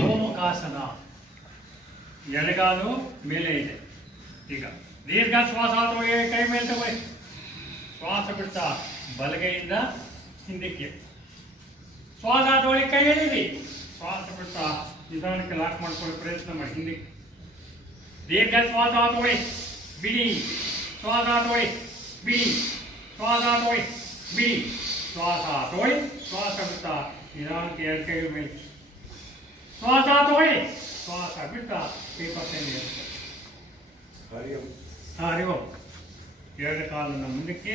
ಗೋಮುಖಾಸನ. ಎಡಗಾಲು ಮೇಲೆ ಇದೆ. ಈಗ ದೀರ್ಘ ಶ್ವಾಸ ತಗೊಳ್ಳಿ, ಕೈ ಮೇಲೆ ತಗೊಳ್ಳಿ. ಶ್ವಾಸ ಬಿಡ್ತಾ ಬಲಗೈಯಿಂದ ಹಿಂದಕ್ಕೆ. ಶ್ವಾಸ ತಗೊಳ್ಳಿ, ಕೈ ಎಳೀರಿ. ಶ್ವಾಸ ಬಿಡ್ತಾ ನಿಧಾನಕ್ಕೆ ಲಾಕ್ ಮಾಡ್ಕೊಳ್ಳಿ ಪ್ರಯತ್ನ ಮಾಡಿ ಹಿಂದಕ್ಕೆ. ದೀರ್ಘ ಶ್ವಾಸ ತಗೊಳ್ಳಿ, ಬಿಡಿ. ಶ್ವಾಸ ತಗೊಳ್ಳಿ, ಬಿಡಿ. ಶ್ವಾಸ ತಗೊಳ್ಳಿ, ಬಿಡಿ. ಶ್ವಾಸ ತಗೊಳ್ಳಿ. ಶ್ವಾಸ ಬಿಡ್ತಾ ನಿಧಾನಕ್ಕೆ ಎರಡು ಕೈ ಮೇಲೆ. ಶ್ವಾಸ ತಗೊಳ್ಳಿ. ಶ್ವಾಸ ಬಿಡ್ತಾ ಕೈ ಪಕ್ಕದಲ್ಲಿ ಹರಿ ಓಂ. ಎರಡು ಕಾಲನ್ನು ಮುಂದಕ್ಕೆ,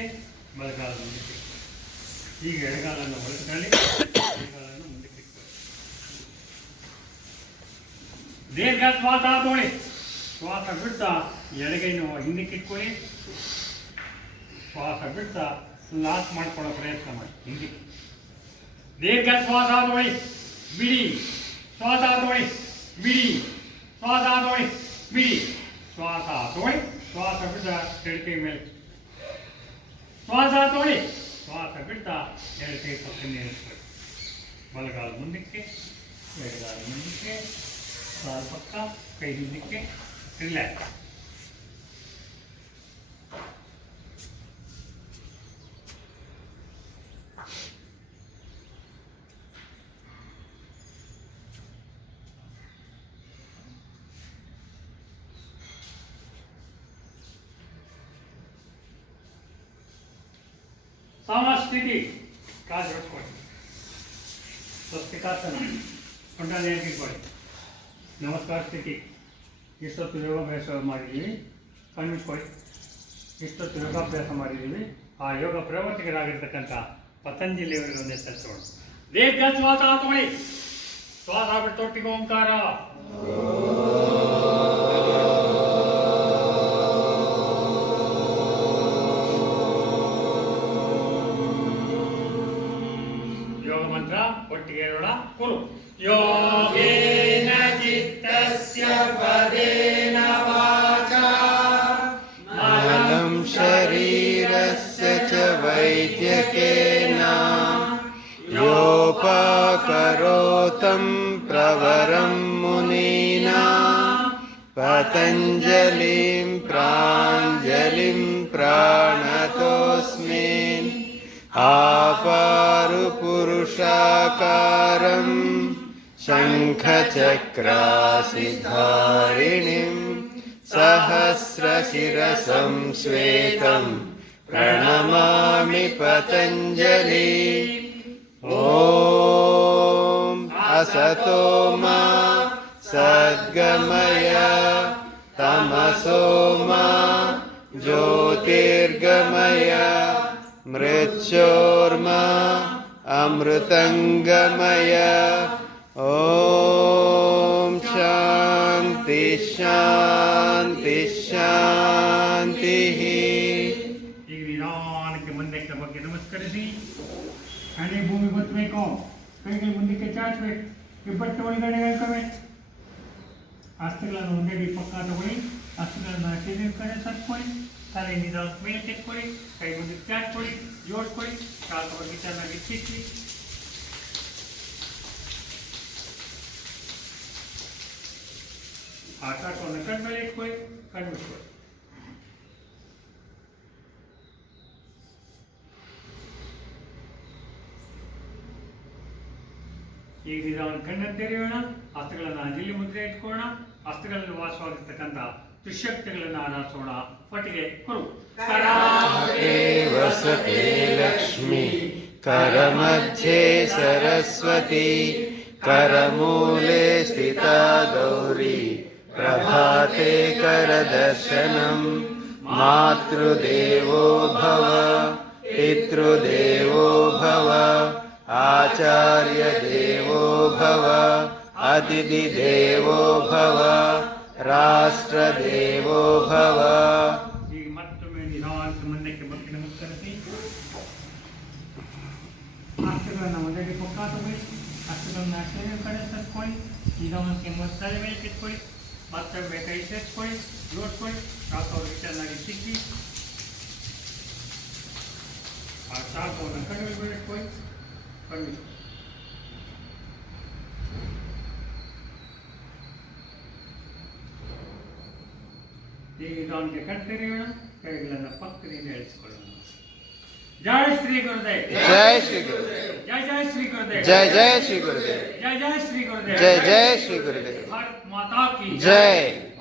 ಬಲಗಾಲ ಮುಂದಕ್ಕೆ. ಈಗ ಎಡಗಾಲನ್ನು ಹೊರತುಕೊಳ್ಳಿ, ಎಡಗಾಲನ್ನು ಮುಂದಕ್ಕೆ ಇಟ್ಕೊಳ್ಳಿ. ದೀರ್ಘ ಶ್ವಾಸ ತಗೊಳ್ಳಿ. ಶ್ವಾಸ ಬಿಡ್ತಾ ಎಡಗೈನು ಹಿಂದಕ್ಕೆ ಇಟ್ಕೊಳ್ಳಿ. ಶ್ವಾಸ ಬಿಡ್ತಾ ಲಾಕ್ ಮಾಡ್ಕೊಳ್ಳೋ ಪ್ರಯತ್ನ ಮಾಡಿ ಹಿಂದಕ್ಕೆ. ದೀರ್ಘ ಶ್ವಾಸ ತಗೊಳ್ಳಿ, ಬಿಡಿ. ಶ್ವಾಸ ತಗೊಳ್ಳಿ, ಬಿಡಿ. ಶ್ವಾಸ ತಗೊಳ್ಳಿ, ಬಿಡಿ. ಶ್ವಾಸ ತಗೊಳ್ಳಿ. ಶ್ವಾಸ ಬಿಡ್ತಾ ಎರಡು ಕೈ ಮೇಲೆ. ಶ್ವಾಸ ತಗೊಳ್ಳಿ. ಶ್ವಾಸ ಬಿಡ್ತಾ ಎರಡು ಕೈ ಪಕ್ಕ ನಿಲ್ಲಿಸ್ಕೊಳ್ಳಿ. ಬಲಗಾಲ ಮುಂದಕ್ಕೆ, ಎಡಗಾಲ ಮುಂದಕ್ಕೆ, ಕಾಲು ಪಕ್ಕ, ಕೈ ಹಿಂದಕ್ಕೆ. ರಿಲ್ಯಾಕ್ಸ್. ಸಮಸ್ಥಿತಿ. ಕಾಲು ಜೋಡಿಸ್ಕೊಳ್ಳಿ. ಸ್ವಸ್ತಿಕಾಸನ. ಸೊಂಟಲ್ಲಿ ಇಟ್ಕೊಳ್ಳಿ. ನಮಸ್ಕಾರ ಸ್ಥಿತಿ. ಇಷ್ಟೊತ್ತು ಯೋಗಾಭ್ಯಾಸ ಮಾಡಿದ್ದೀವಿ. ಕಣ್ಣಿಟ್ಕೊಳ್ಳಿ. ಇಷ್ಟೊತ್ತು ಯೋಗಾಭ್ಯಾಸ ಮಾಡಿದ್ದೀವಿ. ಆ ಯೋಗ ಪ್ರವರ್ತಕರಾಗಿರ್ತಕ್ಕಂಥ ಪತಂಜಲಿಯವರಿಗೆ ಒಂದು ಹೆಸರಿಸೋಣ. ದೀರ್ಘ ಶ್ವಾಸ ತಗೊಳ್ಳಿ. ಶ್ವಾಸ ಬಿಟ್ಟು ಒಟ್ಟಿಗೆ ಓಂಕಾರ. ಯೋಗ ಮಂತ್ರ ಒಟ್ಟಿಗೆ ಹೇಳೋಣ. ಕುರು. ಯೋಗೇನ ಚಿತ್ತಸ್ಯ ಪದೇನ ವಾಚಾ ಮನಂ ಶರೀರಸ್ಯ ಚ ವೈದ್ಯಕೇನ ಯೋಪಾಕರೋತಂ प्रवरं मुनीना पतञ्जलिं प्राञ्जलिं प्राणतोऽस्मिन् आपारुपुरुषाकारं शङ्खचक्रासिधारिणीं सहस्रशिरसं श्वेतं प्रणमामि पतञ्जलि ॐ असतो मा सद्गमय तमसो मा ज्योतिर्गमय मृत्योर्मा अमृतङ्गमय ॐ शान्ति शान्ति शान्तिः ಈಗ ನಿಧಾನಕ್ಕೆ ಮುಂದಕ್ಕೆ ಬಗ್ಗೆ ನಮಸ್ಕರಿಸಿ ಹಣೆ ಭೂಮಿ ಬತ್ತಬೇಕು, ಕೈಗಳು ಮುಂದಕ್ಕೆ ಚಾಚಬೇಕು, ಇಬ್ಬಟ್ಟು ಒಳಗಡೆ ಹೇಳ್ಕೋಬೇಕು. ಹಸ್ತಗಳನ್ನು ಒಂದೇ ಪಕ್ಕ ತಗೊಳ್ಳಿ, ಹಸ್ತಗಳನ್ನು ಕೆಳಗೆ ಕಡೆ ಸರ್ಕೊಳ್ಳಿ, ತಲೆ ನಿಧಾನ ಮೇಲೆ ಕೆತ್ಕೊಳ್ಳಿ, ಕೈ ಮುಂದಕ್ಕೆ ಚಾಚ್ಕೊಳ್ಳಿ, ಜೋಡಿಸ್ಕೊಳ್ಳಿ, ಕಾಲು ಬಗ್ಗೆ ಚೆನ್ನಾಗಿ ಚಿಕ್ಕಿ. ಆಕಾಶವನ್ನು ಕಣ್ಮೇಲೆ ಇಟ್ಕೊಳ್ಳಿ, ಕಣ್ಬಿಟ್ಕೊಳ್ಳಿ. ಈಗ ನಿಧಾನ ಕಣ್ಣನ್ನು ತೆರೆಯೋಣ, ಹಸ್ತಗಳನ್ನು ಜಿಲ್ಲಿ ಮುದ್ರೆ ಇಟ್ಕೊಳ್ಳೋಣ, ಹಸ್ತಗಳಲ್ಲಿ ವಾಸವಾಗಿರ್ತಕ್ಕಂಥ ದುಶ್ಶಕ್ತಿಗಳನ್ನು ಆರಾಧಿಸೋಣ. ಒಟ್ಟಿಗೆ ಕುರು वसते लक्ष्मी करमध्ये सरस्वती करमूले स्थिता गौरी प्रभाते करदर्शनं मातृदेवो भव पितृदेवो भव आचार्यदेवो भव अतिथिदेवो भव राष्ट्रदेवो भव ಈಗ ಮತ್ತೊಮ್ಮೆ ನಿಧಾನ ಮುಂದಕ್ಕೆ ಬಗ್ಗೆ ನಮಸ್ಕರಿಸಿ, ಹಸ್ತಗಳನ್ನು ಒಂದೆಡೆ ಪಕ್ಕ ತಗೊಳ್ಳಿ, ಹಸ್ತಗಳನ್ನು ಕೆಳಗೆ ಕಡೆ ಸರ್ಕೊಳ್ಳಿ, ನಿಧಾನಕ್ಕೆ ತಲೆ ಮೇಲೆ ಕಿತ್ಕೊಳ್ಳಿ, ಮತ್ತೊಮ್ಮೆ ಕೈ ಸೇರಿಸ್ಕೊಳ್ಳಿ, ಜೋಡಿಸ್ಕೊಳ್ಳಿ, ಶಾಖವನ್ನು ಚೆನ್ನಾಗಿ ಸಿಕ್ಕಿ. ಆ ಶಾಖವನ್ನು ಕಡಿಮೆ ಬಿಟ್ಕೊಳ್ಳಿ, ಕಡಿಮೆ. ಈಗ ನಿಧಾನಕ್ಕೆ ಕಣ್ತೆರೆಯೋಣ, ಕೈಗಳನ್ನು ಪಕ್ಕದಿಂದ ಎಳಿಸಿಕೊಳ್ಳೋಣ. ಜೈ ಶ್ರೀ ಗುರುದೇವ್, जय श्री गुरुदेव, जय जय श्री गुरुदेव, जय जय श्री गुरुदेव, जय जय श्री गुरुदेव, जय जय श्री गुरुदेव, भारत माता की जय,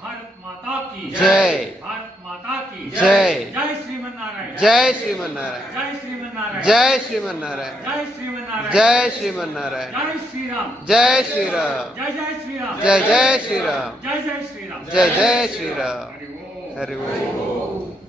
भारत माता की जय, भारत माता की जय, जय श्रीमन्नारायण, जय श्रीमन्नारायण, जय श्रीमन्नारायण, जय श्रीमन्नारायण, जय श्रीमन्नारायण, जय श्रीमन्नारायण, जय श्री राम, जय श्री राम, जय जय श्री राम, जय जय श्री राम, जय जय श्री राम, जय जय श्री राम. हरि ओम. हरि ओम.